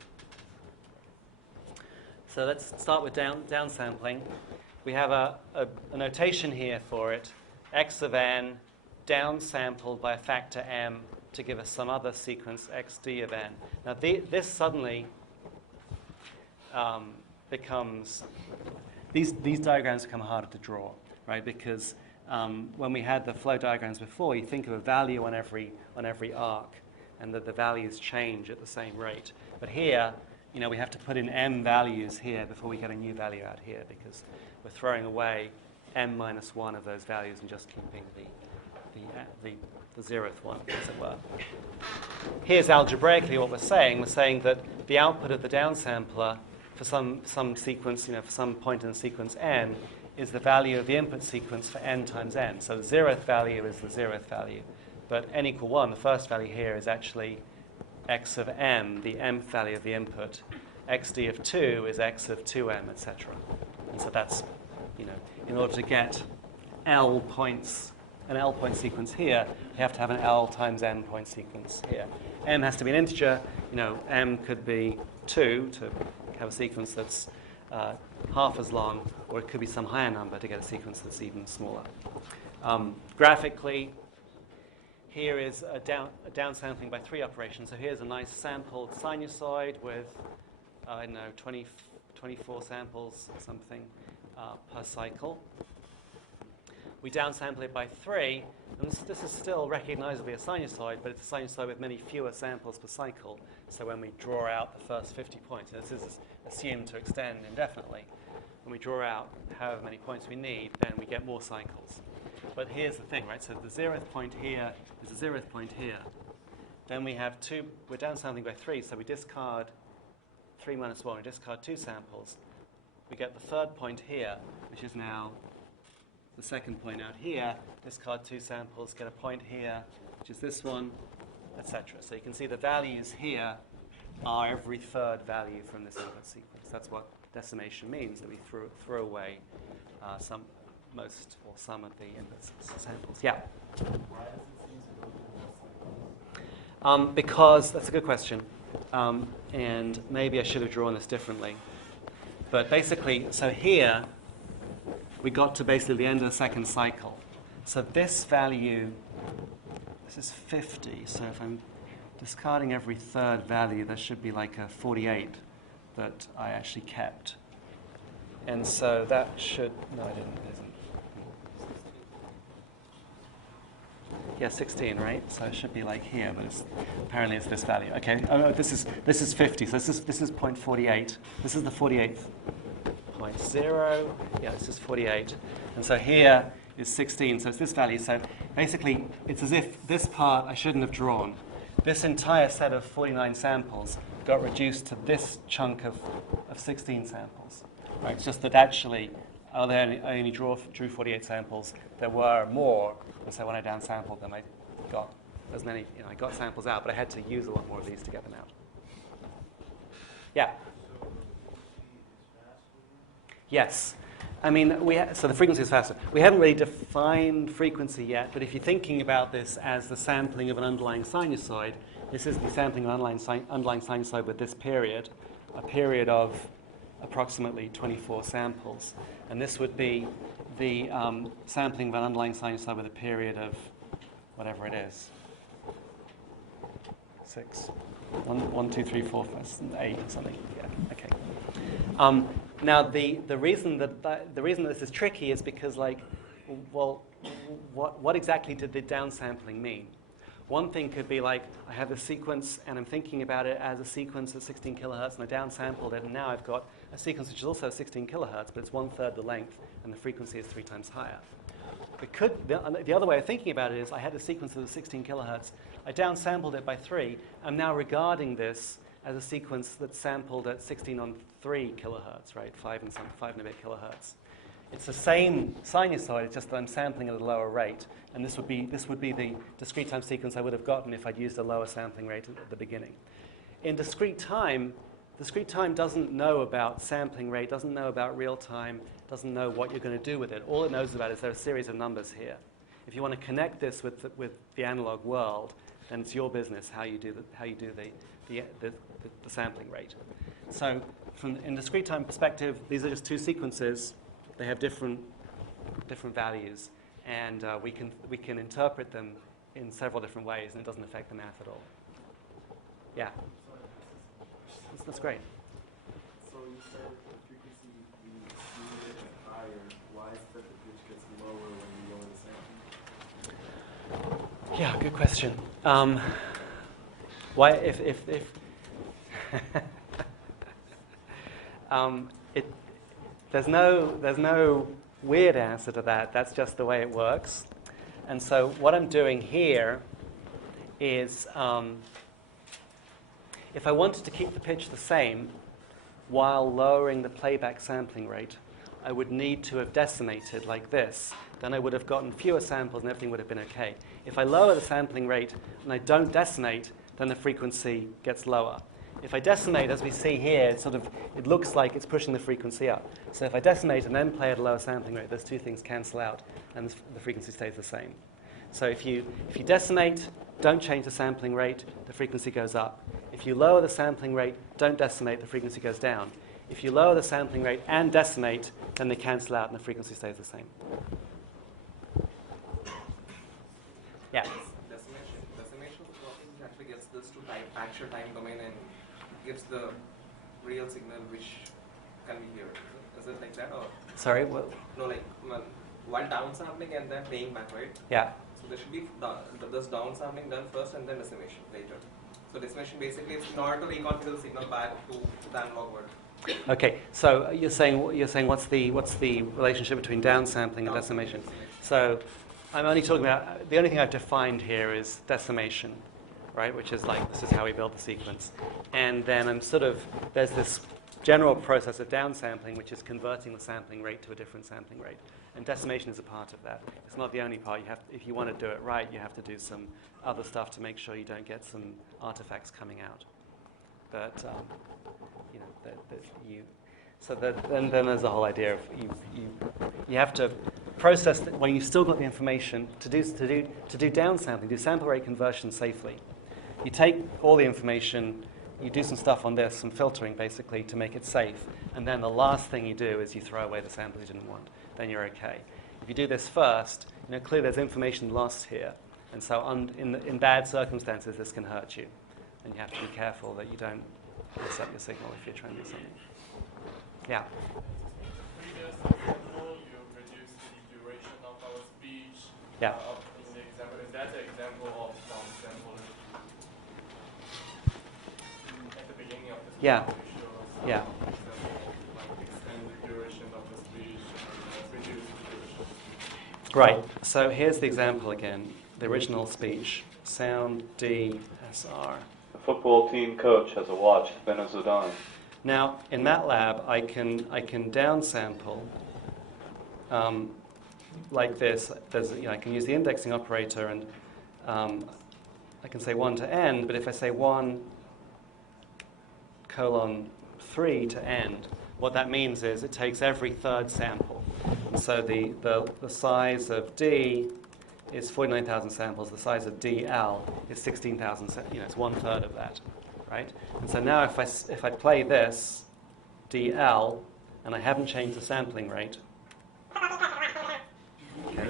So let's start with downsampling. We have a notation here for it, x of n downsampled by a factor m to give us some other sequence xd of n. Now this suddenly becomes, these diagrams become harder to draw, right? Because when we had the flow diagrams before, you think of a value on every arc, and that the values change at the same rate. But here, we have to put in m values here before we get a new value out here, because we're throwing away m minus 1 of those values and just keeping the 0th one, as it were. Here's algebraically what we're saying. We're saying that the output of the downsampler for some sequence, for some point in the sequence n, is the value of the input sequence for n times n. So the 0th value is the 0th value. But n equal 1, the first value here, is actually x of m, the mth value of the input. xd of 2 is x of 2m, etc. And so that's, in order to get L points, an L point sequence here, you have to have an L times n point sequence here. M has to be an integer. M could be 2 to have a sequence that's half as long, or it could be some higher number to get a sequence that's even smaller. Graphically, here is a downsampling by 3 operations. So here's a nice sampled sinusoid with, 24 samples or something per cycle. We downsample it by 3, and this is still recognizably a sinusoid, but it's a sinusoid with many fewer samples per cycle. So when we draw out the first 50 points, and this is assumed to extend indefinitely, when we draw out however many points we need, then we get more cycles. But here's the thing, right? So the 0th point here is the 0th point here. Then we have we're downsampling by 3, so we discard 3 minus 1, we discard 2 samples. We get the 3rd point here, which is now the second point out here, discard 2 samples, get a point here, which is this one, etc. So you can see the values here are every third value from this input sequence. That's what decimation means, that we throw away most or some of the input samples. Yeah? Why does it seem to go through more cycles? Because, that's a good question, and maybe I should have drawn this differently. But basically, so here, we got to basically the end of the second cycle. So this value, this is 50, so if I'm discarding every third value, there should be like a 48 that I actually kept. And so that should, no, I didn't, it isn't. Yeah, 16, right? So it should be like here, but apparently it's this value. Okay, oh no, this is 50, so this is 0.48. This is the 48th. 0.0, yeah, this is 48. And so here is 16, so it's this value. So basically, it's as if this part I shouldn't have drawn. This entire set of 49 samples got reduced to this chunk of 16 samples. Right? It's just that actually, I only drew 48 samples. There were more, and so when I downsampled them, I got as many, I got samples out, but I had to use a lot more of these to get them out. Yeah? Yes. I mean, so the frequency is faster. We haven't really defined frequency yet, but if you're thinking about this as the sampling of an underlying sinusoid, this is the sampling of an underlying sinusoid with this period, a period of approximately 24 samples. And this would be the sampling of an underlying sinusoid with a period of whatever it is. 6. 1, 2, 3, 4, 5, 8 or something. Yeah, okay. Now, the reason that this is tricky is because, well, what exactly did the downsampling mean? One thing could be like, I have a sequence and I'm thinking about it as a sequence at 16 kilohertz and I downsampled it and now I've got a sequence which is also 16 kilohertz, but it's 1/3 the length and the frequency is 3 times higher. The other way of thinking about it is I had a sequence that was 16 kilohertz, I downsampled it by 3, I'm now regarding this as a sequence that's sampled at 16 on 3 kilohertz, right? 5 and a bit kilohertz. It's the same sinusoid, it's just that I'm sampling at a lower rate. And this would be the discrete time sequence I would have gotten if I'd used a lower sampling rate at the beginning. In discrete time doesn't know about sampling rate, doesn't know about real time, doesn't know what you're going to do with it. All it knows about is there are a series of numbers here. If you want to connect this with the analog world, then it's your business how you do the sampling rate. So in discrete time perspective, these are just two sequences. They have different values, and we can interpret them in several different ways, and it doesn't affect the math at all. Yeah, that's great. So you said the frequency you it higher. Why is it that the pitch gets lower when you lower the sampling? Yeah, good question. Why if there's no weird answer to that. That's just the way it works. And so what I'm doing here is if I wanted to keep the pitch the same while lowering the playback sampling rate, I would need to have decimated like this. Then I would have gotten fewer samples and everything would have been okay. If I lower the sampling rate and I don't decimate, then the frequency gets lower. If I decimate, as we see here, it looks like it's pushing the frequency up. So if I decimate and then play at a lower sampling rate, those two things cancel out and the frequency stays the same. So if you decimate, don't change the sampling rate, the frequency goes up. If you lower the sampling rate, don't decimate, the frequency goes down. If you lower the sampling rate and decimate, then they cancel out and the frequency stays the same. Yeah? Decimation actually gets this to actual time domain and gives the real signal which can be here. Is it like that or? Sorry, what? No, while downsampling and then playing back, right? Yeah. So there should be this downsampling done first and then decimation later. So decimation basically is in order to reconfigure the signal back to the analog world. Okay, so you're saying what's the relationship between downsampling and decimation? So I'm only talking about the only thing I've defined here is decimation, right? Which is this is how we build the sequence, and then there's this general process of downsampling, which is converting the sampling rate to a different sampling rate. And decimation is a part of that. It's not the only part. If you want to do it right, you have to do some other stuff to make sure you don't get some artifacts coming out. But then there's the whole idea of you have to process when you've still got the information to do downsampling, do sample rate conversion safely. You take all the information, you do some stuff on this, some filtering basically to make it safe, and then the last thing you do is you throw away the samples you didn't want. Then you're okay. If you do this first, clearly there's information lost here, and so in bad circumstances this can hurt you, and you have to be careful that you don't mess up your signal if you're trying to do something. Yeah. Previous example, you reduced the duration of our speech. Yeah. In the example, is that an example of downsampling? At the beginning of the speech, Yeah. you showed Yeah. example of like extend the duration of the speech and reduce the duration. Right. So here's the example again. The original speech. Sound D SR. The football team coach has a watch thin as a dime. Now, in MATLAB, I can downsample like this. I can use the indexing operator, and I can say 1 to end. But if I say 1 colon 3 to end, what that means is it takes every third sample. And so the size of D is 49,000 samples. The size of DL is 16,000. It's 1/3 of that. Right? And so now if I play this, DL, and I haven't changed the sampling rate, okay,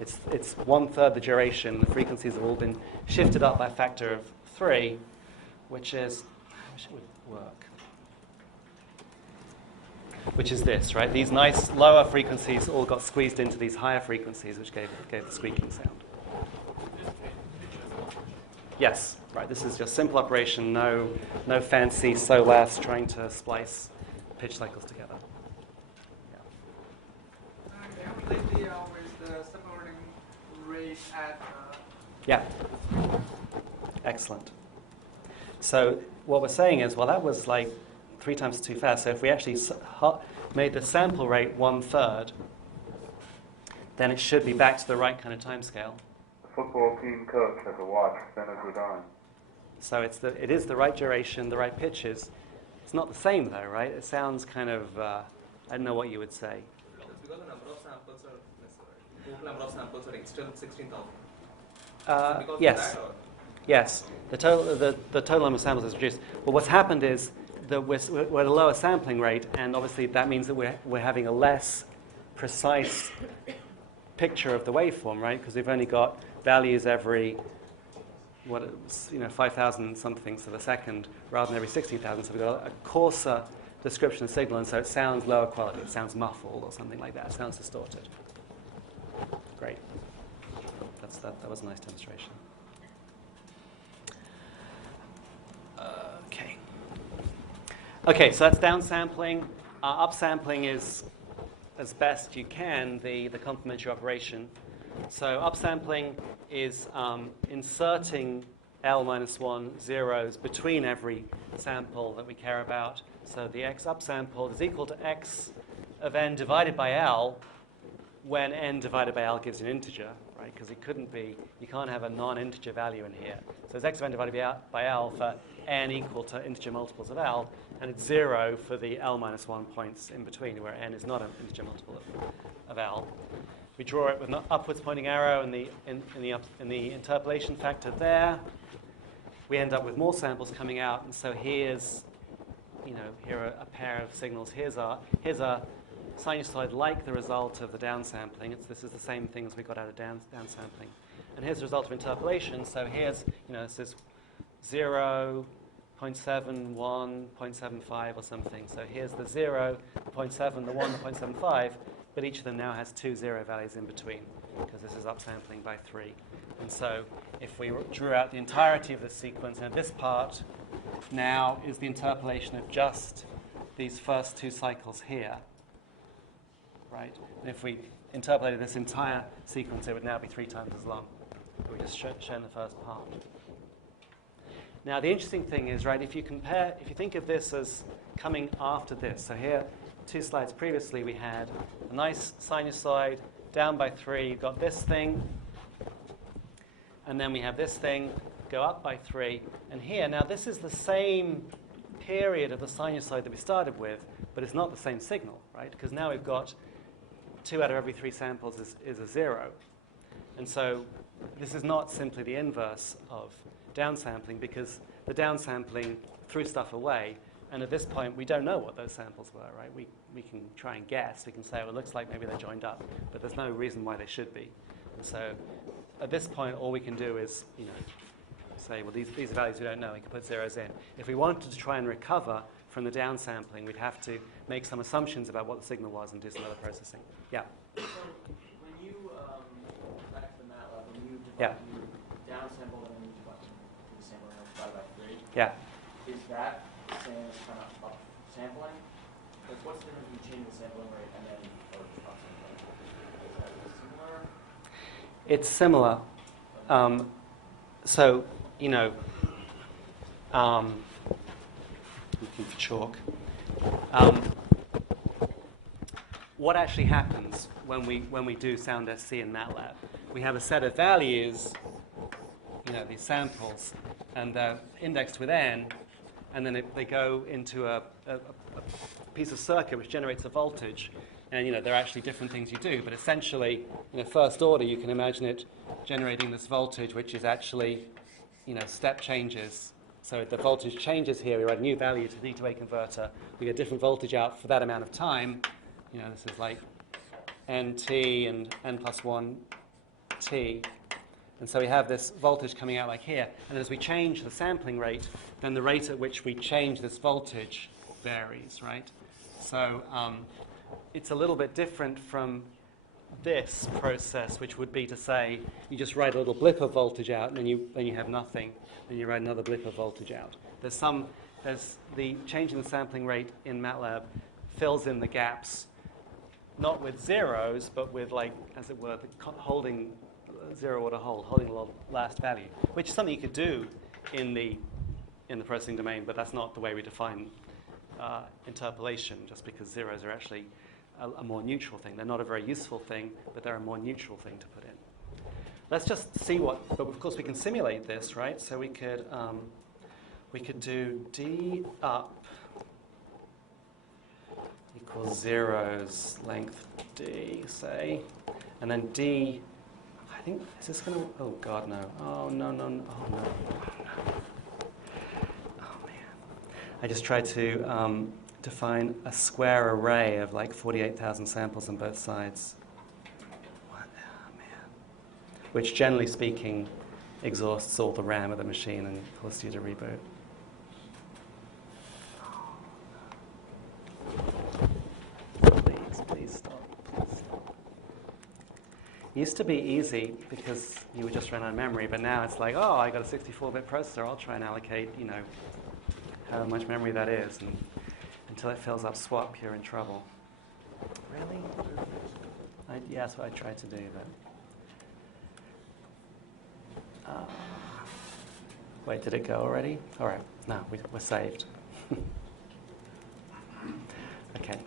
it's 1/3 the duration. The frequencies have all been shifted up by a factor of 3, which is, I wish it would work, which is this, right? These nice lower frequencies all got squeezed into these higher frequencies, which gave the squeaking sound. Yes, right. This is just simple operation, no fancy SOLAS trying to splice pitch cycles together. The idea with the separating rate at Yeah. Excellent. So what we're saying is, well, that was like 3 times too fast. So if we actually made the sample rate 1/3, then it should be back to the right kind of time scale. The football team coach has a watch thin as a dime. So it is the right duration, the right pitches. It's not the same though, right? It sounds kind of, I don't know what you would say. It's because the number of samples are necessary. Total number of samples are still 16,000. Because Yes. of that, or? Yes, the total number of samples is reduced. But what's happened is that we're at a lower sampling rate, and obviously that means that we're having a less precise picture of the waveform, right? Because we've only got values every 5,000 something to the second, rather than every 16,000. So we've got a coarser description of signal, and so it sounds lower quality. It sounds muffled or something like that. It sounds distorted. Great. That was a nice demonstration. Okay, so that's downsampling. Upsampling is, as best you can, the complementary operation. So upsampling is inserting L-1 zeros between every sample that we care about. So the x upsampled is equal to x of n divided by L when n divided by L gives you an integer, right? Because you can't have a non-integer value in here. So it's x of n divided by L for n equal to integer multiples of L, and it's 0 for the L-1 points in between, where n is not an integer multiple of L. We draw it with an upwards pointing arrow in the interpolation factor there. We end up with more samples coming out, and so here are a pair of signals. Here's a sinusoid like the result of the downsampling. This is the same thing as we got out of downsampling. And here's the result of interpolation. So here's, this is 0, 0.7, 1, 0.75 or something. So here's the 0, the 0.7, the 1, the 0.75, but each of them now has 2 0 values in between, because this is upsampling by 3. And so if we drew out the entirety of this sequence, and this part now is the interpolation of just these first 2 cycles here, right? And if we interpolated this entire sequence, it would now be 3 times as long. We just shown the first part. Now, the interesting thing is, right, if you think of this as coming after this, so here, 2 slides previously, we had a nice sinusoid down by 3. You've got this thing, and then we have this thing go up by 3. And here, now this is the same period of the sinusoid that we started with, but it's not the same signal, right? Because now we've got 2 out of every 3 samples is a 0. And so this is not simply the inverse of downsampling, because the downsampling threw stuff away, and at this point we don't know what those samples were, right? We can try and guess. We can say, oh, it looks like maybe they're joined up, but there's no reason why they should be. And so at this point, all we can do is, say, well, these are values we don't know. We can put zeros in. If we wanted to try and recover from the downsampling, we'd have to make some assumptions about what the signal was and do some other processing. Yeah. So when you, back to the MATLAB, when you Yeah. downsample and then you the sampling divided by 3, Yeah. is that the same as kind of up sampling? Like, what's the difference between changing the sampling rate and then up sampling? Is that similar? It's similar. So, looking for chalk. What actually happens when we do sound SC in MATLAB? We have a set of values, these samples, and they're indexed with n, and then they go into a piece of circuit which generates a voltage. And there are actually different things you do, but essentially, in a first order, you can imagine it generating this voltage, which is actually, step changes. So the voltage changes here. We write a new value to the D to A converter. We get different voltage out for that amount of time. This is like nt and n plus 1 t. And so we have this voltage coming out like here. And as we change the sampling rate, then the rate at which we change this voltage varies, right? So it's a little bit different from this process, which would be to say you just write a little blip of voltage out, and then you have nothing. Then you write another blip of voltage out. There's the change in the sampling rate in MATLAB fills in the gaps, not with zeros, but with, like, as it were, holding zero order hold, holding the last value, which is something you could do in the processing domain, but that's not the way we define interpolation, just because zeros are actually a more neutral thing. They're not a very useful thing, but they're a more neutral thing to put in. Let's just see but of course we can simulate this, right? So we could do d up equals zeros length d, say, and then d, I think, is this going to, oh God, no. Oh, no, oh, no. Oh, man. I just tried to define a square array of like 48,000 samples on both sides. What? Oh, man. Which, generally speaking, exhausts all the RAM of the machine and forces you to reboot. Please stop. It used to be easy because you would just run out of memory, but now it's like, oh, I got a 64-bit processor. I'll try and allocate, how much memory that is, and until it fills up swap, you're in trouble. Really? Yeah, that's what I tried to do, but wait, did it go already? All right, no, we're saved. Okay.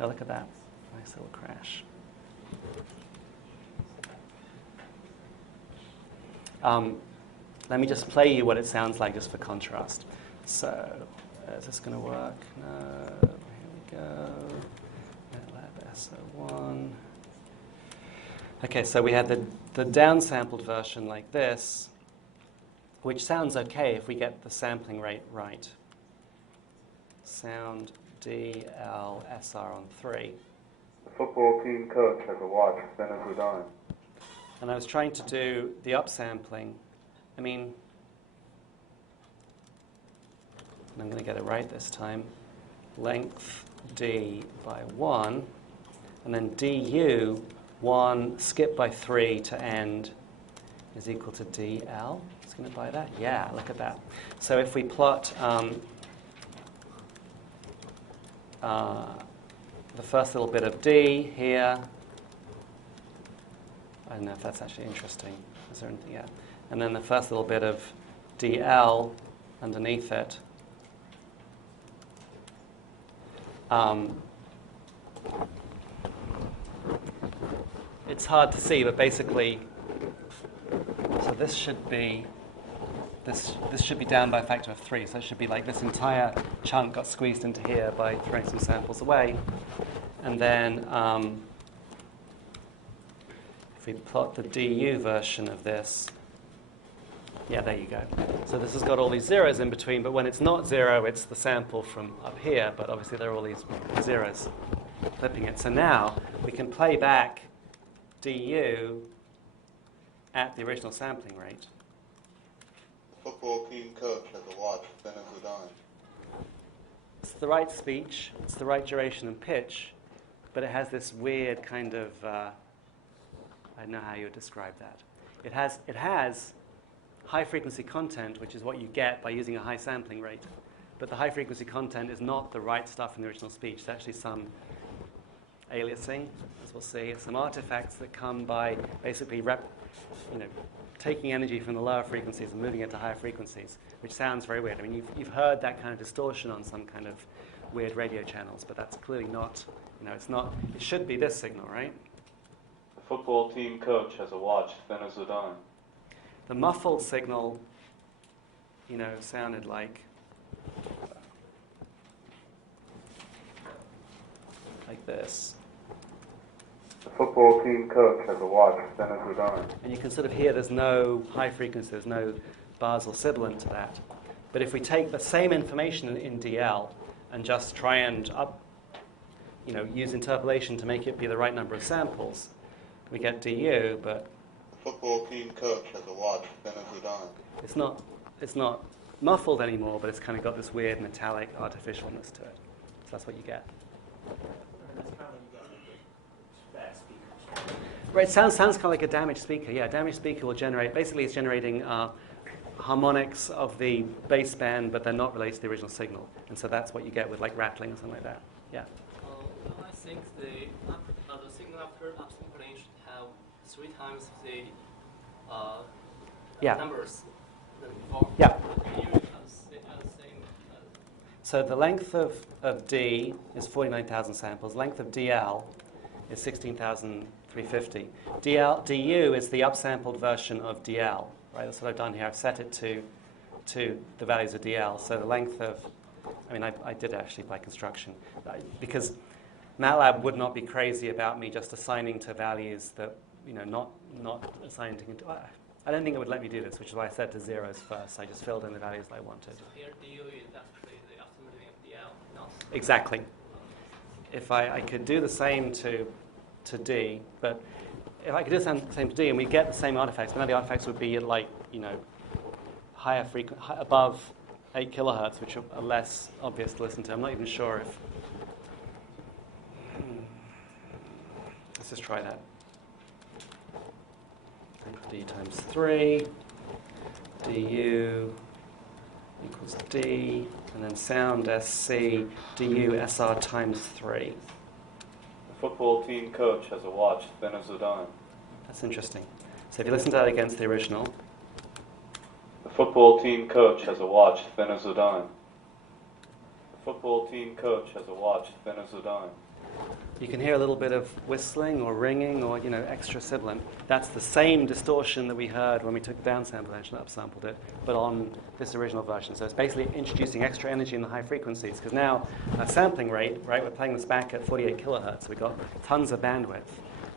Oh, look at that. Nice little crash. Let me just play you what it sounds like just for contrast. So, is this going to work? No. Here we go. MATLAB S01. Okay, so we had the downsampled version like this, which sounds okay if we get the sampling rate right. Sound D, L, SR on 3. The football team coach has a watch as thin as a dime. And I was trying to do the upsampling. I mean, and I'm going to get it right this time. Length D by 1, and then DU, 1, skip by 3 to end, is equal to DL. It's going to buy that? Yeah, look at that. So if we plot the first little bit of D here, I don't know if that's actually interesting. Is there anything? Yeah. And then the first little bit of DL underneath it. It's hard to see, but basically, so this should be down by a factor of 3. So it should be like this entire chunk got squeezed into here by throwing some samples away. And then if we plot the DU version of this, yeah, there you go. So this has got all these zeros in between, but when it's not 0, it's the sample from up here, but obviously there are all these zeros clipping it. So now we can play back DU at the original sampling rate. The football team coach has a watch thin as a dime. It's the right speech, it's the right duration and pitch, but it has this weird kind of, I don't know how you would describe that. It has high frequency content, which is what you get by using a high sampling rate. But the high frequency content is not the right stuff in the original speech. It's actually some aliasing, as we'll see, some artifacts that come by basically taking energy from the lower frequencies and moving it to higher frequencies, which sounds very weird. I mean, you've heard that kind of distortion on some kind of weird radio channels, but that's clearly not, it's not, it should be this signal, right? The football team coach has a watch thin as a dime. The muffled signal, sounded like this. The football team coach has a watch thin as a dime. And you can sort of hear there's no high frequency, there's no bars or sibilant to that. But if we take the same information in DL and just try and use interpolation to make it be the right number of samples, we get DU, but The football team coach has a watch thin as a dime. it's not muffled anymore, but it's kind of got this weird metallic artificialness to it. So that's what you get. Right, it sounds kind of like a damaged speaker. Yeah, a damaged speaker will generate, basically it's generating harmonics of the baseband, but they're not related to the original signal. And so that's what you get with like rattling or something like that. Yeah. I think the signal after upsampling should have 3 times the numbers than before. Yeah. Same, So the length of D is 49,000 samples. Length of DL is 16,350. DU is the upsampled version of DL, right? That's what I've done here. I've set it to the values of DL. So the length of, I did actually by construction, because MATLAB would not be crazy about me just assigning to values that, not assigning to. I don't think it would let me do this, which is why I set to zeros first. I just filled in the values I wanted. So here DU is actually the upsampling of DL, not. Exactly. If I could do the same to D, but if I could do the same to D and we get the same artifacts, but now the artifacts would be at higher frequency, above 8 kilohertz, which are less obvious to listen to. I'm not even sure if. Let's just try that. D times 3, du equals D, and then sound SC, du SR times 3. The football team coach has a watch thin as a dime. That's interesting. So if you listen to that against the original. The football team coach has a watch thin as a dime. The football team coach has a watch thin as a dime. You can hear a little bit of whistling or ringing or extra sibilant. That's the same distortion that we heard when we took the downsample and upsampled it, but on this original version. So it's basically introducing extra energy in the high frequencies, because now our sampling rate, right, we're playing this back at 48 kilohertz. We've got tons of bandwidth,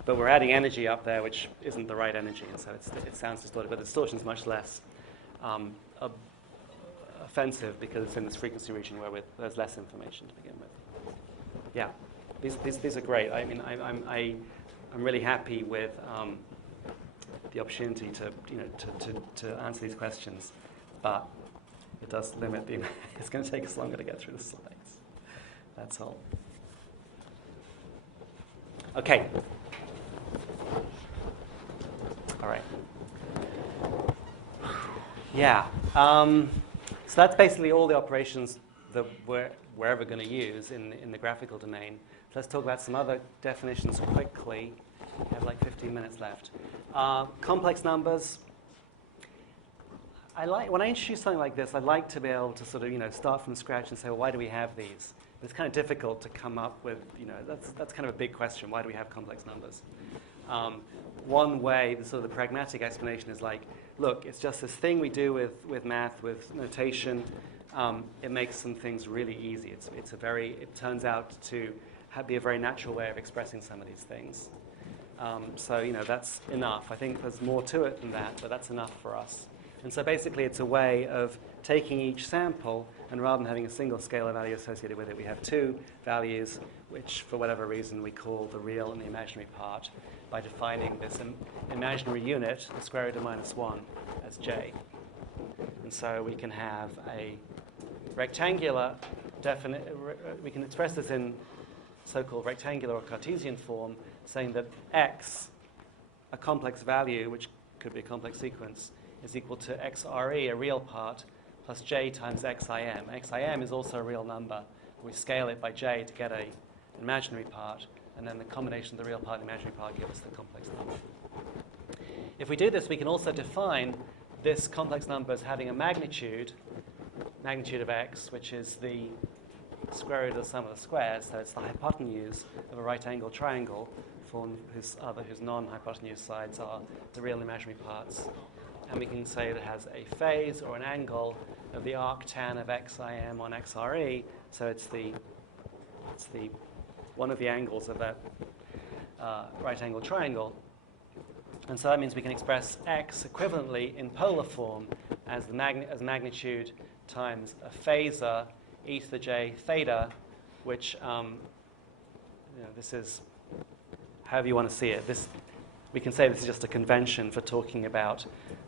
but we're adding energy up there which isn't the right energy, and so it sounds distorted, but the distortion is much less offensive because it's in this frequency region where there's less information to begin with. Yeah. These are great. I'm really happy with the opportunity to answer these questions, but it does limit the. It's going to take us longer to get through the slides. That's all. Okay. All right. Yeah. So that's basically all the operations that we're ever going to use in the graphical domain. Let's talk about some other definitions quickly. We have like 15 minutes left. Complex numbers. when I introduce something like this, I like to be able to sort of, start from scratch and say, well, why do we have these? It's kind of difficult to come up with, that's kind of a big question. Why do we have complex numbers? One way, the sort of the pragmatic explanation is like, look, it's just this thing we do with math, with notation. It makes some things really easy. It turns out to be a very natural way of expressing some of these things. So, that's enough. I think there's more to it than that, but that's enough for us. And so basically it's a way of taking each sample, and rather than having a single scalar value associated with it, we have two values, which for whatever reason we call the real and the imaginary part, by defining this imaginary unit, the square root of -1, as j. And so we can have a rectangular we can express this in so-called rectangular or Cartesian form, saying that x, a complex value, which could be a complex sequence, is equal to xre, a real part, plus j times xim. Xim is also a real number. We scale it by j to get an imaginary part, and then the combination of the real part and the imaginary part gives us the complex number. If we do this, we can also define this complex number as having a magnitude of x, which is the square root of the sum of the squares, so it's the hypotenuse of a right-angled triangle, whose non-hypotenuse sides are the real and imaginary parts. And we can say that it has a phase or an angle of the arctan of xim on xre, so it's the one of the angles of that right-angled triangle. And so that means we can express x equivalently in polar form as magnitude times a phasor e to the j theta, which this is however you want to see it. We can say this is just a convention for talking about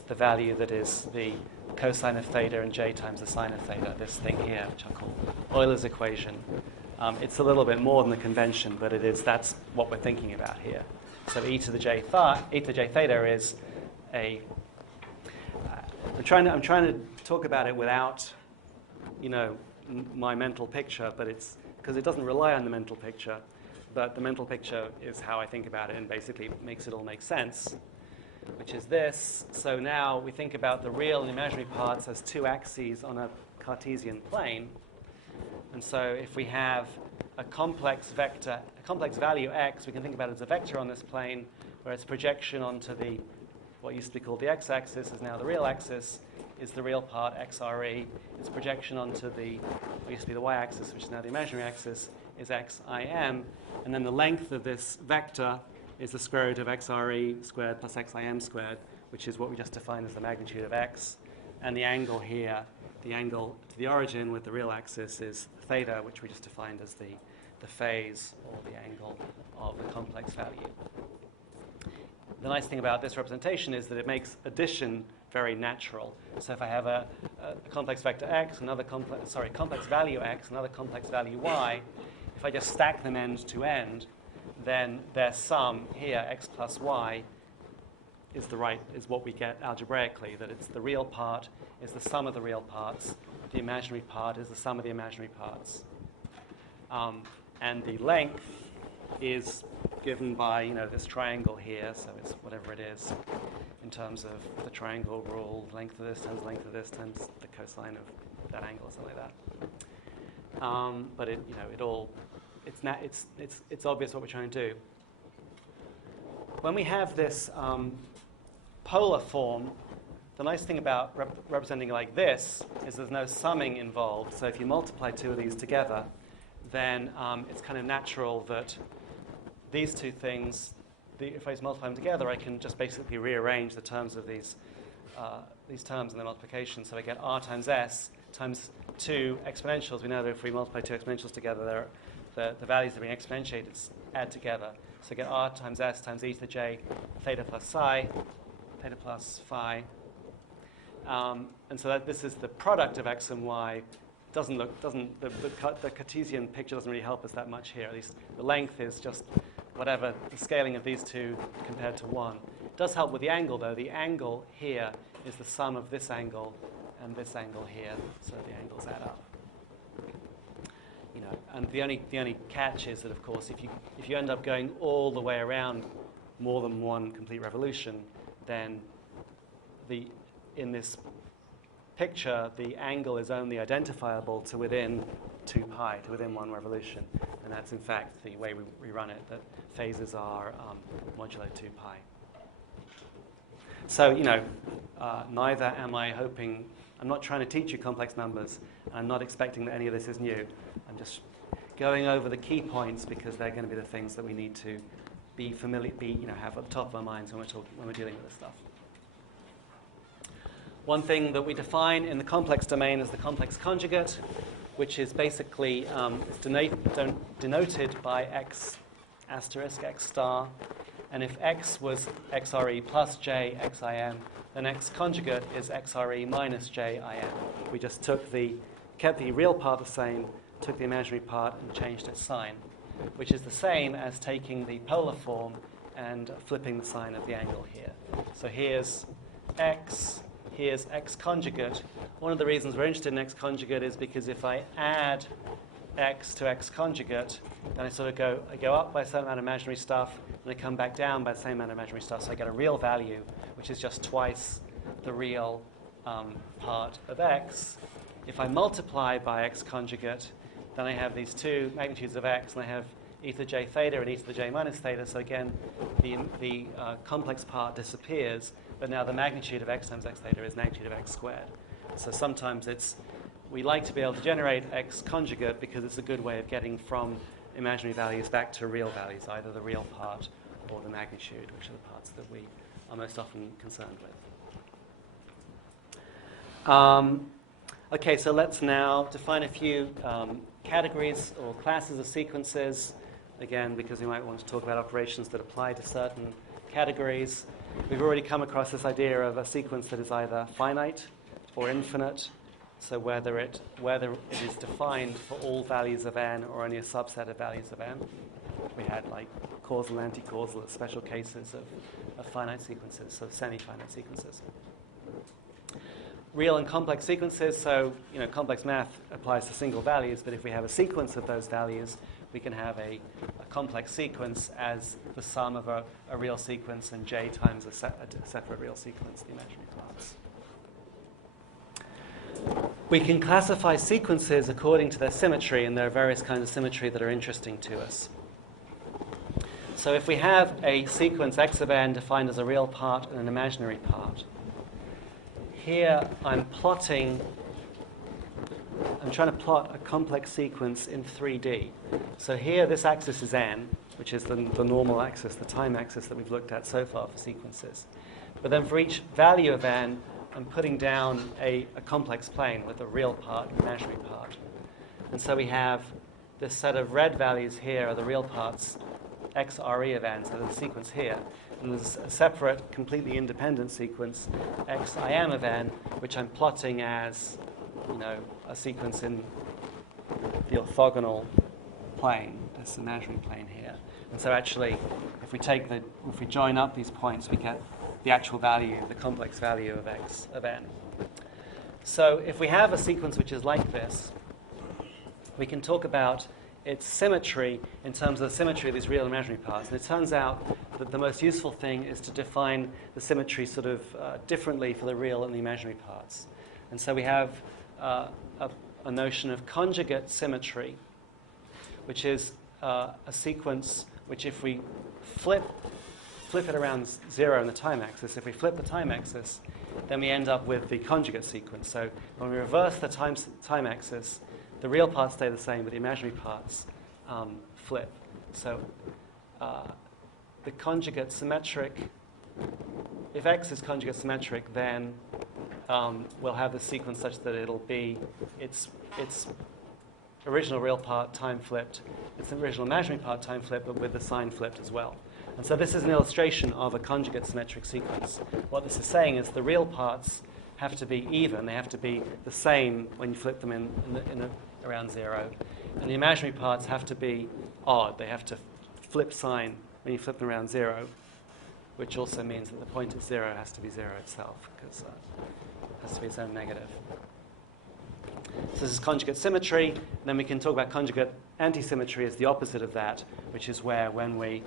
the value that is the cosine of theta and j times the sine of theta, this thing here, which I'll call Euler's equation. It's a little bit more than the convention, but that's what we're thinking about here. So e to the j theta is I'm trying to talk about it without, my mental picture, but it's because it doesn't rely on the mental picture. But the mental picture is how I think about it and basically makes it all make sense, which is this. So now we think about the real and imaginary parts as two axes on a Cartesian plane. And so if we have a complex value x, we can think about it as a vector on this plane, where its projection onto what used to be called the x-axis is now the real axis, is the real part xre. Its projection onto what used to be the y-axis, which is now the imaginary axis, is xim. And then the length of this vector is the square root of xre squared plus xim squared, which is what we just defined as the magnitude of x. And the angle here, the angle to the origin with the real axis, is theta, which we just defined as the phase or the angle of the complex value. The nice thing about this representation is that it makes addition very natural. So if I have a complex vector x, complex value x, another complex value y, if I just stack them end to end, then their sum here, x plus y, is what we get algebraically, that it's the real part is the sum of the real parts, the imaginary part is the sum of the imaginary parts. And the length is given by this triangle here, so it's whatever it is in terms of the triangle rule, length of this times length of this times the cosine of that angle, or something like that. But it's obvious what we're trying to do. When we have this polar form, the nice thing about representing like this is there's no summing involved. So if you multiply two of these together, then it's kind of natural that these two things, if I just multiply them together, I can just basically rearrange the terms of these terms in the multiplication. So I get r times s times two exponentials. We know that if we multiply two exponentials together, the values that are being exponentiated add together. So I get r times s times e to the j theta plus psi, theta plus phi. And so this is the product of x and y. The Cartesian picture doesn't really help us that much here. At least the length is just whatever the scaling of these two compared to 1. It does help with the angle, though. The angle here is the sum of this angle and this angle here, so the angles add up. And the only catch is that, of course, if you end up going all the way around more than one complete revolution, then in this picture, the angle is only identifiable to within 2 pi, to within 1 revolution. And that's, in fact, the way we run it, that phases are modulo 2 pi. So, neither am I hoping, I'm not trying to teach you complex numbers. I'm not expecting that any of this is new. I'm just going over the key points because they're going to be the things that we need to be familiar, have at the top of our minds when we're dealing with this stuff. One thing that we define in the complex domain is the complex conjugate, which is basically denoted by x asterisk, x star. And if x was xre plus j xim, then x conjugate is xre minus jim. We just kept the real part the same, took the imaginary part and changed its sign, which is the same as taking the polar form and flipping the sign of the angle here. So here's x conjugate. One of the reasons we're interested in x conjugate is because if I add x to x conjugate, then I go up by a certain amount of imaginary stuff, and I come back down by the same amount of imaginary stuff, so I get a real value, which is just twice the real part of x. If I multiply by x conjugate, then I have these two magnitudes of x, and I have e to the j theta and e to the j minus theta, so again, the complex part disappears, but now the magnitude of x times x theta is magnitude of x squared. So sometimes we like to be able to generate x conjugate because it's a good way of getting from imaginary values back to real values, either the real part or the magnitude, which are the parts that we are most often concerned with. Okay, so let's now define a few categories or classes of sequences, again, because we might want to talk about operations that apply to certain categories. We've already come across this idea of a sequence that is either finite or infinite. So whether it is defined for all values of n or only a subset of values of n. We had like causal and anti-causal as special cases of finite sequences, so semi-finite sequences. Real and complex sequences, so complex math applies to single values, but if we have a sequence of those values, we can have a complex sequence as the sum of a real sequence and j times a separate real sequence, the imaginary parts. We can classify sequences according to their symmetry, and there are various kinds of symmetry that are interesting to us. So if we have a sequence x of n defined as a real part and an imaginary part, here I'm trying to plot a complex sequence in 3D. So here this axis is n, which is the normal axis, the time axis that we've looked at so far for sequences. But then for each value of n, I'm putting down a complex plane with a real part and an imaginary part. And so we have this set of red values here are the real parts, xre of n, so there's a sequence here. And there's a separate, completely independent sequence, xim of n, which I'm plotting as, a sequence in the orthogonal plane, this imaginary plane here. And so actually, if we join up these points, we get the actual value, the complex value of x of n. So if we have a sequence which is like this, we can talk about its symmetry in terms of the symmetry of these real and imaginary parts. And it turns out that the most useful thing is to define the symmetry sort of differently for the real and the imaginary parts. And so we have a notion of conjugate symmetry, which is a sequence which if we flip it around 0 in the time axis, if we flip the time axis, then we end up with the conjugate sequence. So when we reverse the time axis, the real parts stay the same, but the imaginary parts flip. So the conjugate symmetric, if x is conjugate symmetric, then we'll have the sequence such that it'll be its original real part time flipped, its original imaginary part time flipped, but with the sign flipped as well. And so this is an illustration of a conjugate symmetric sequence. What this is saying is the real parts have to be even. They have to be the same when you flip them in around 0. And the imaginary parts have to be odd. They have to flip sign when you flip them around 0, which also means that the point at 0 has to be 0 itself, because it has to be its own negative. So this is conjugate symmetry. And then we can talk about conjugate antisymmetry as the opposite of that, which is where when we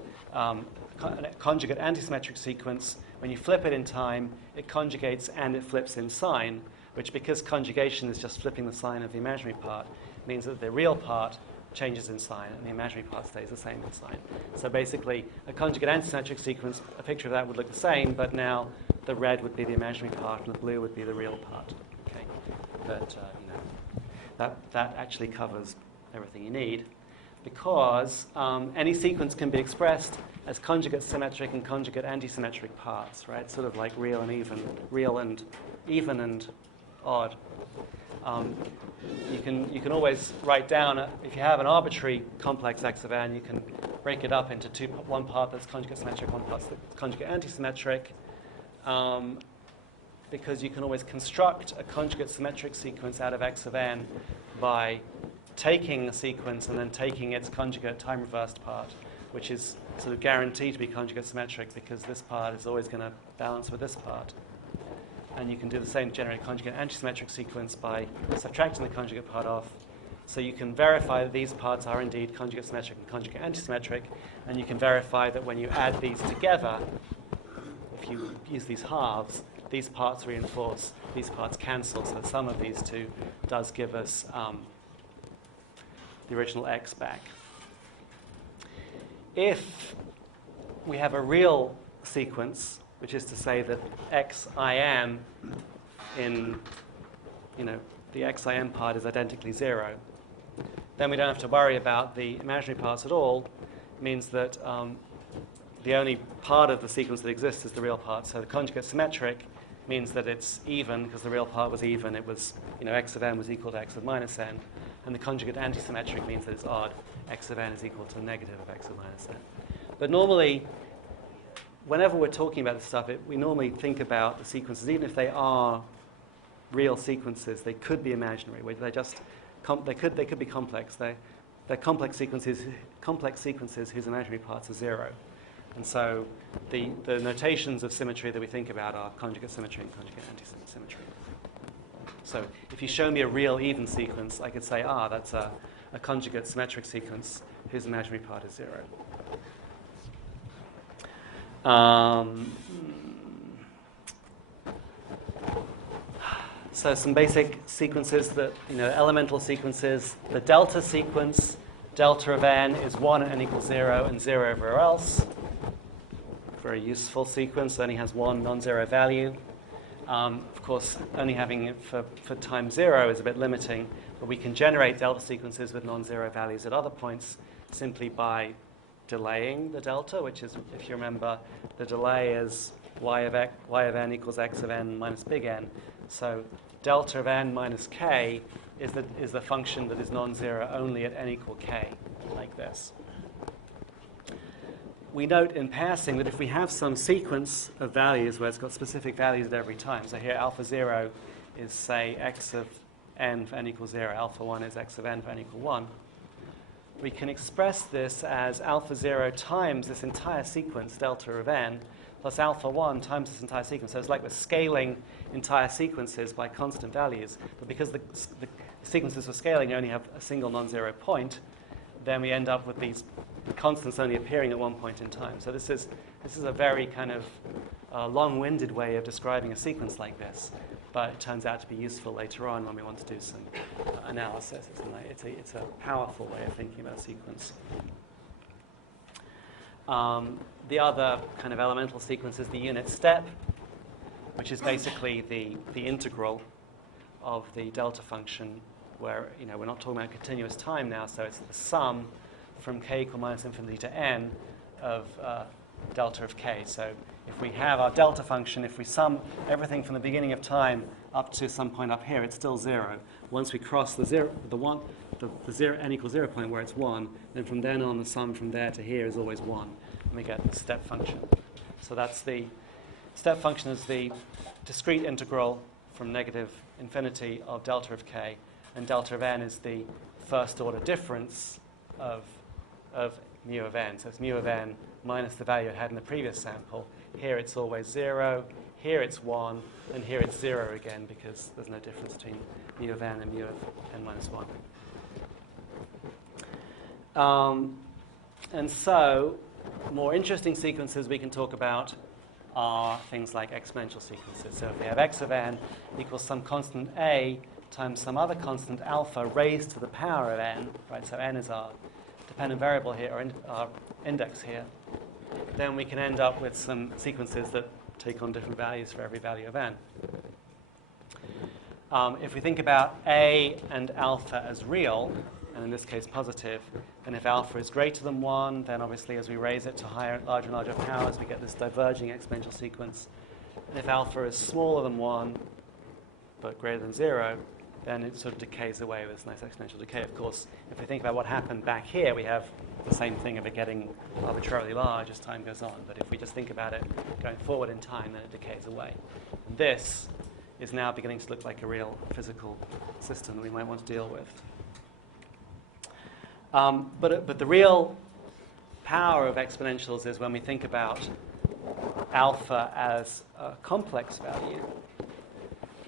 conjugate antisymmetric sequence, when you flip it in time, it conjugates and it flips in sign. which, because conjugation is just flipping the sign of the imaginary part, means that the real part changes in sign and the imaginary part stays the same in sign. So basically, a conjugate antisymmetric sequence, a picture of that would look the same, but now the red would be the imaginary part and the blue would be the real part. Okay, but that actually covers everything you need, because any sequence can be expressed as conjugate symmetric and conjugate antisymmetric parts, right? Sort of like real and even and odd. You can always write down, if you have an arbitrary complex x of n, you can break it up into one part that's conjugate symmetric, one part that's conjugate antisymmetric, because you can always construct a conjugate symmetric sequence out of x of n by taking a sequence and then taking its conjugate time-reversed part, which is sort of guaranteed to be conjugate symmetric because this part is always going to balance with this part. And you can do the same to generate a conjugate antisymmetric sequence by subtracting the conjugate part off. So you can verify that these parts are indeed conjugate symmetric and conjugate antisymmetric, and you can verify that when you add these together, if you use these halves, these parts reinforce, these parts cancel, so the sum of these two does give us the original x back. If we have a real sequence, which is to say that xim in, the xim part is identically 0, then we don't have to worry about the imaginary parts at all. It means that the only part of the sequence that exists is the real part. So the conjugate symmetric means that it's even, because the real part was even. It was, x of n was equal to x of minus n. And the conjugate antisymmetric means that it's odd. X of n is equal to negative of x of minus n. But normally, whenever we're talking about this stuff, we normally think about the sequences, even if they are real sequences, they could be imaginary. They're just they could be complex. They're complex sequences whose imaginary parts are 0. And so the notations of symmetry that we think about are conjugate symmetry and conjugate antisymmetry. So if you show me a real even sequence, I could say, that's a conjugate symmetric sequence whose imaginary part is 0. So some basic sequences that, elemental sequences. The delta sequence, delta of n is 1 at n equals 0 and 0 everywhere else. Very useful sequence, only has one non-zero value. Of course, only having it for time 0 is a bit limiting, but we can generate delta sequences with non-zero values at other points simply by delaying the delta, which is, if you remember, the delay is y of n equals x of n minus big N. So delta of n minus k is the function that is non-zero only at n equal k, like this. We note in passing that if we have some sequence of values where it's got specific values at every time, so here alpha 0 is, say, x of n for n equals 0, alpha 1 is x of n for n equal 1, we can express this as alpha 0 times this entire sequence, delta of n, plus alpha 1 times this entire sequence. So it's like we're scaling entire sequences by constant values. But because the sequences for scaling only have a single non-zero point, then we end up with these constants only appearing at one point in time. So this is a very kind of long-winded way of describing a sequence like this. But it turns out to be useful later on when we want to do some analysis. It's a powerful way of thinking about a sequence. The other kind of elemental sequence is the unit step, which is basically the integral of the delta function, where we're not talking about continuous time now, so it's the sum from k equal minus infinity to n of delta of k. So if we have our delta function, if we sum everything from the beginning of time up to some point up here, it's still 0. Once we cross the 0 n equals 0 point where it's 1, then from then on the sum from there to here is always 1. And we get the step function. So that's the step function is the discrete integral from negative infinity of delta of k, and delta of n is the first order difference of mu of n. So it's mu of n minus the value it had in the previous sample. Here it's always 0, here it's 1, and here it's 0 again because there's no difference between mu of n and mu of n minus 1. And so more interesting sequences we can talk about are things like exponential sequences. So if we have x of n equals some constant a times some other constant alpha raised to the power of n, right? So n is our dependent variable here, or our index here. Then we can end up with some sequences that take on different values for every value of n. If we think about a and alpha as real, and in this case positive, then if alpha is greater than 1, then obviously as we raise it to larger and larger powers, we get this diverging exponential sequence. And if alpha is smaller than 1, but greater than 0, then it sort of decays away with this nice exponential decay. Of course, if we think about what happened back here, we have the same thing of it getting arbitrarily large as time goes on. But if we just think about it going forward in time, then it decays away. And this is now beginning to look like a real physical system that we might want to deal with. But the real power of exponentials is when we think about alpha as a complex value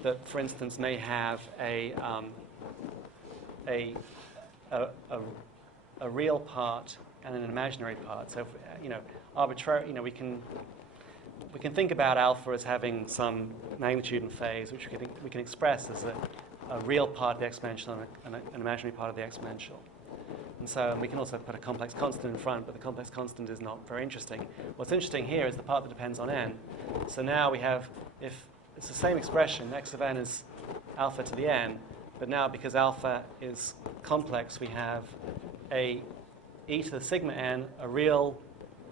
that, for instance, may have a real part and an imaginary part. So, arbitrary. We can think about alpha as having some magnitude and phase, which we can express as a real part of the exponential and an imaginary part of the exponential. And so we can also put a complex constant in front, but the complex constant is not very interesting. What's interesting here is the part that depends on n. So now we have, if it's the same expression, x of n is alpha to the n, but now because alpha is complex, we have a e to the sigma n, a real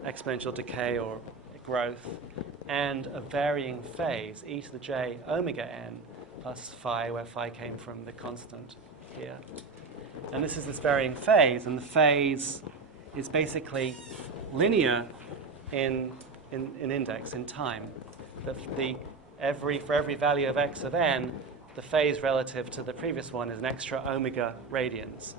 exponential decay or growth, and a varying phase, e to the j omega n plus phi, where phi came from the constant here. And this is this varying phase, and the phase is basically linear in index, in time. For every value of x of n, the phase relative to the previous one is an extra omega radians.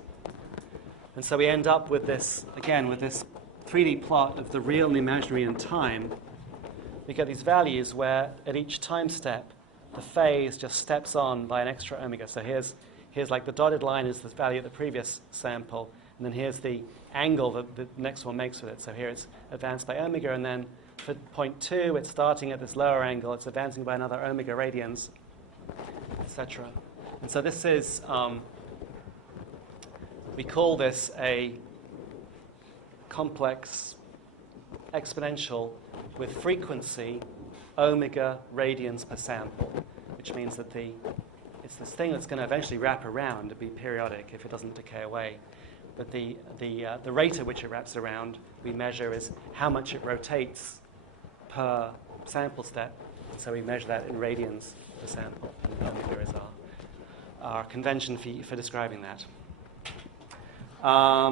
And so we end up with this, again, with this 3D plot of the real and the imaginary in time. We get these values where at each time step, the phase just steps on by an extra omega. So here's like the dotted line is the value of the previous sample, and then here's the angle that the next one makes with it. So here it's advanced by omega, and then for point 2, it's starting at this lower angle, it's advancing by another omega radians, etc. And so this is, we call this a complex exponential with frequency omega radians per sample, which means that it's this thing that's going to eventually wrap around to be periodic if it doesn't decay away. But the rate at which it wraps around we measure is how much it rotates per sample step. So we measure that in radians per sample. And omega is our convention for describing that. All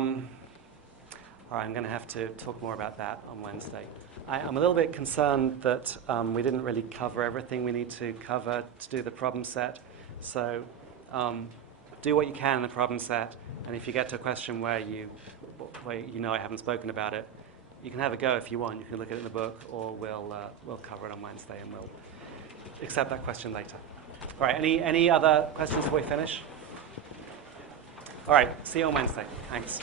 right, I'm going to have to talk more about that on Wednesday. I'm a little bit concerned that we didn't really cover everything we need to cover to do the problem set. So do what you can in the problem set, and if you get to a question where you know I haven't spoken about it, you can have a go if you want. You can look at it in the book, or we'll cover it on Wednesday, and we'll accept that question later. All right, any other questions before we finish? All right, see you on Wednesday. Thanks.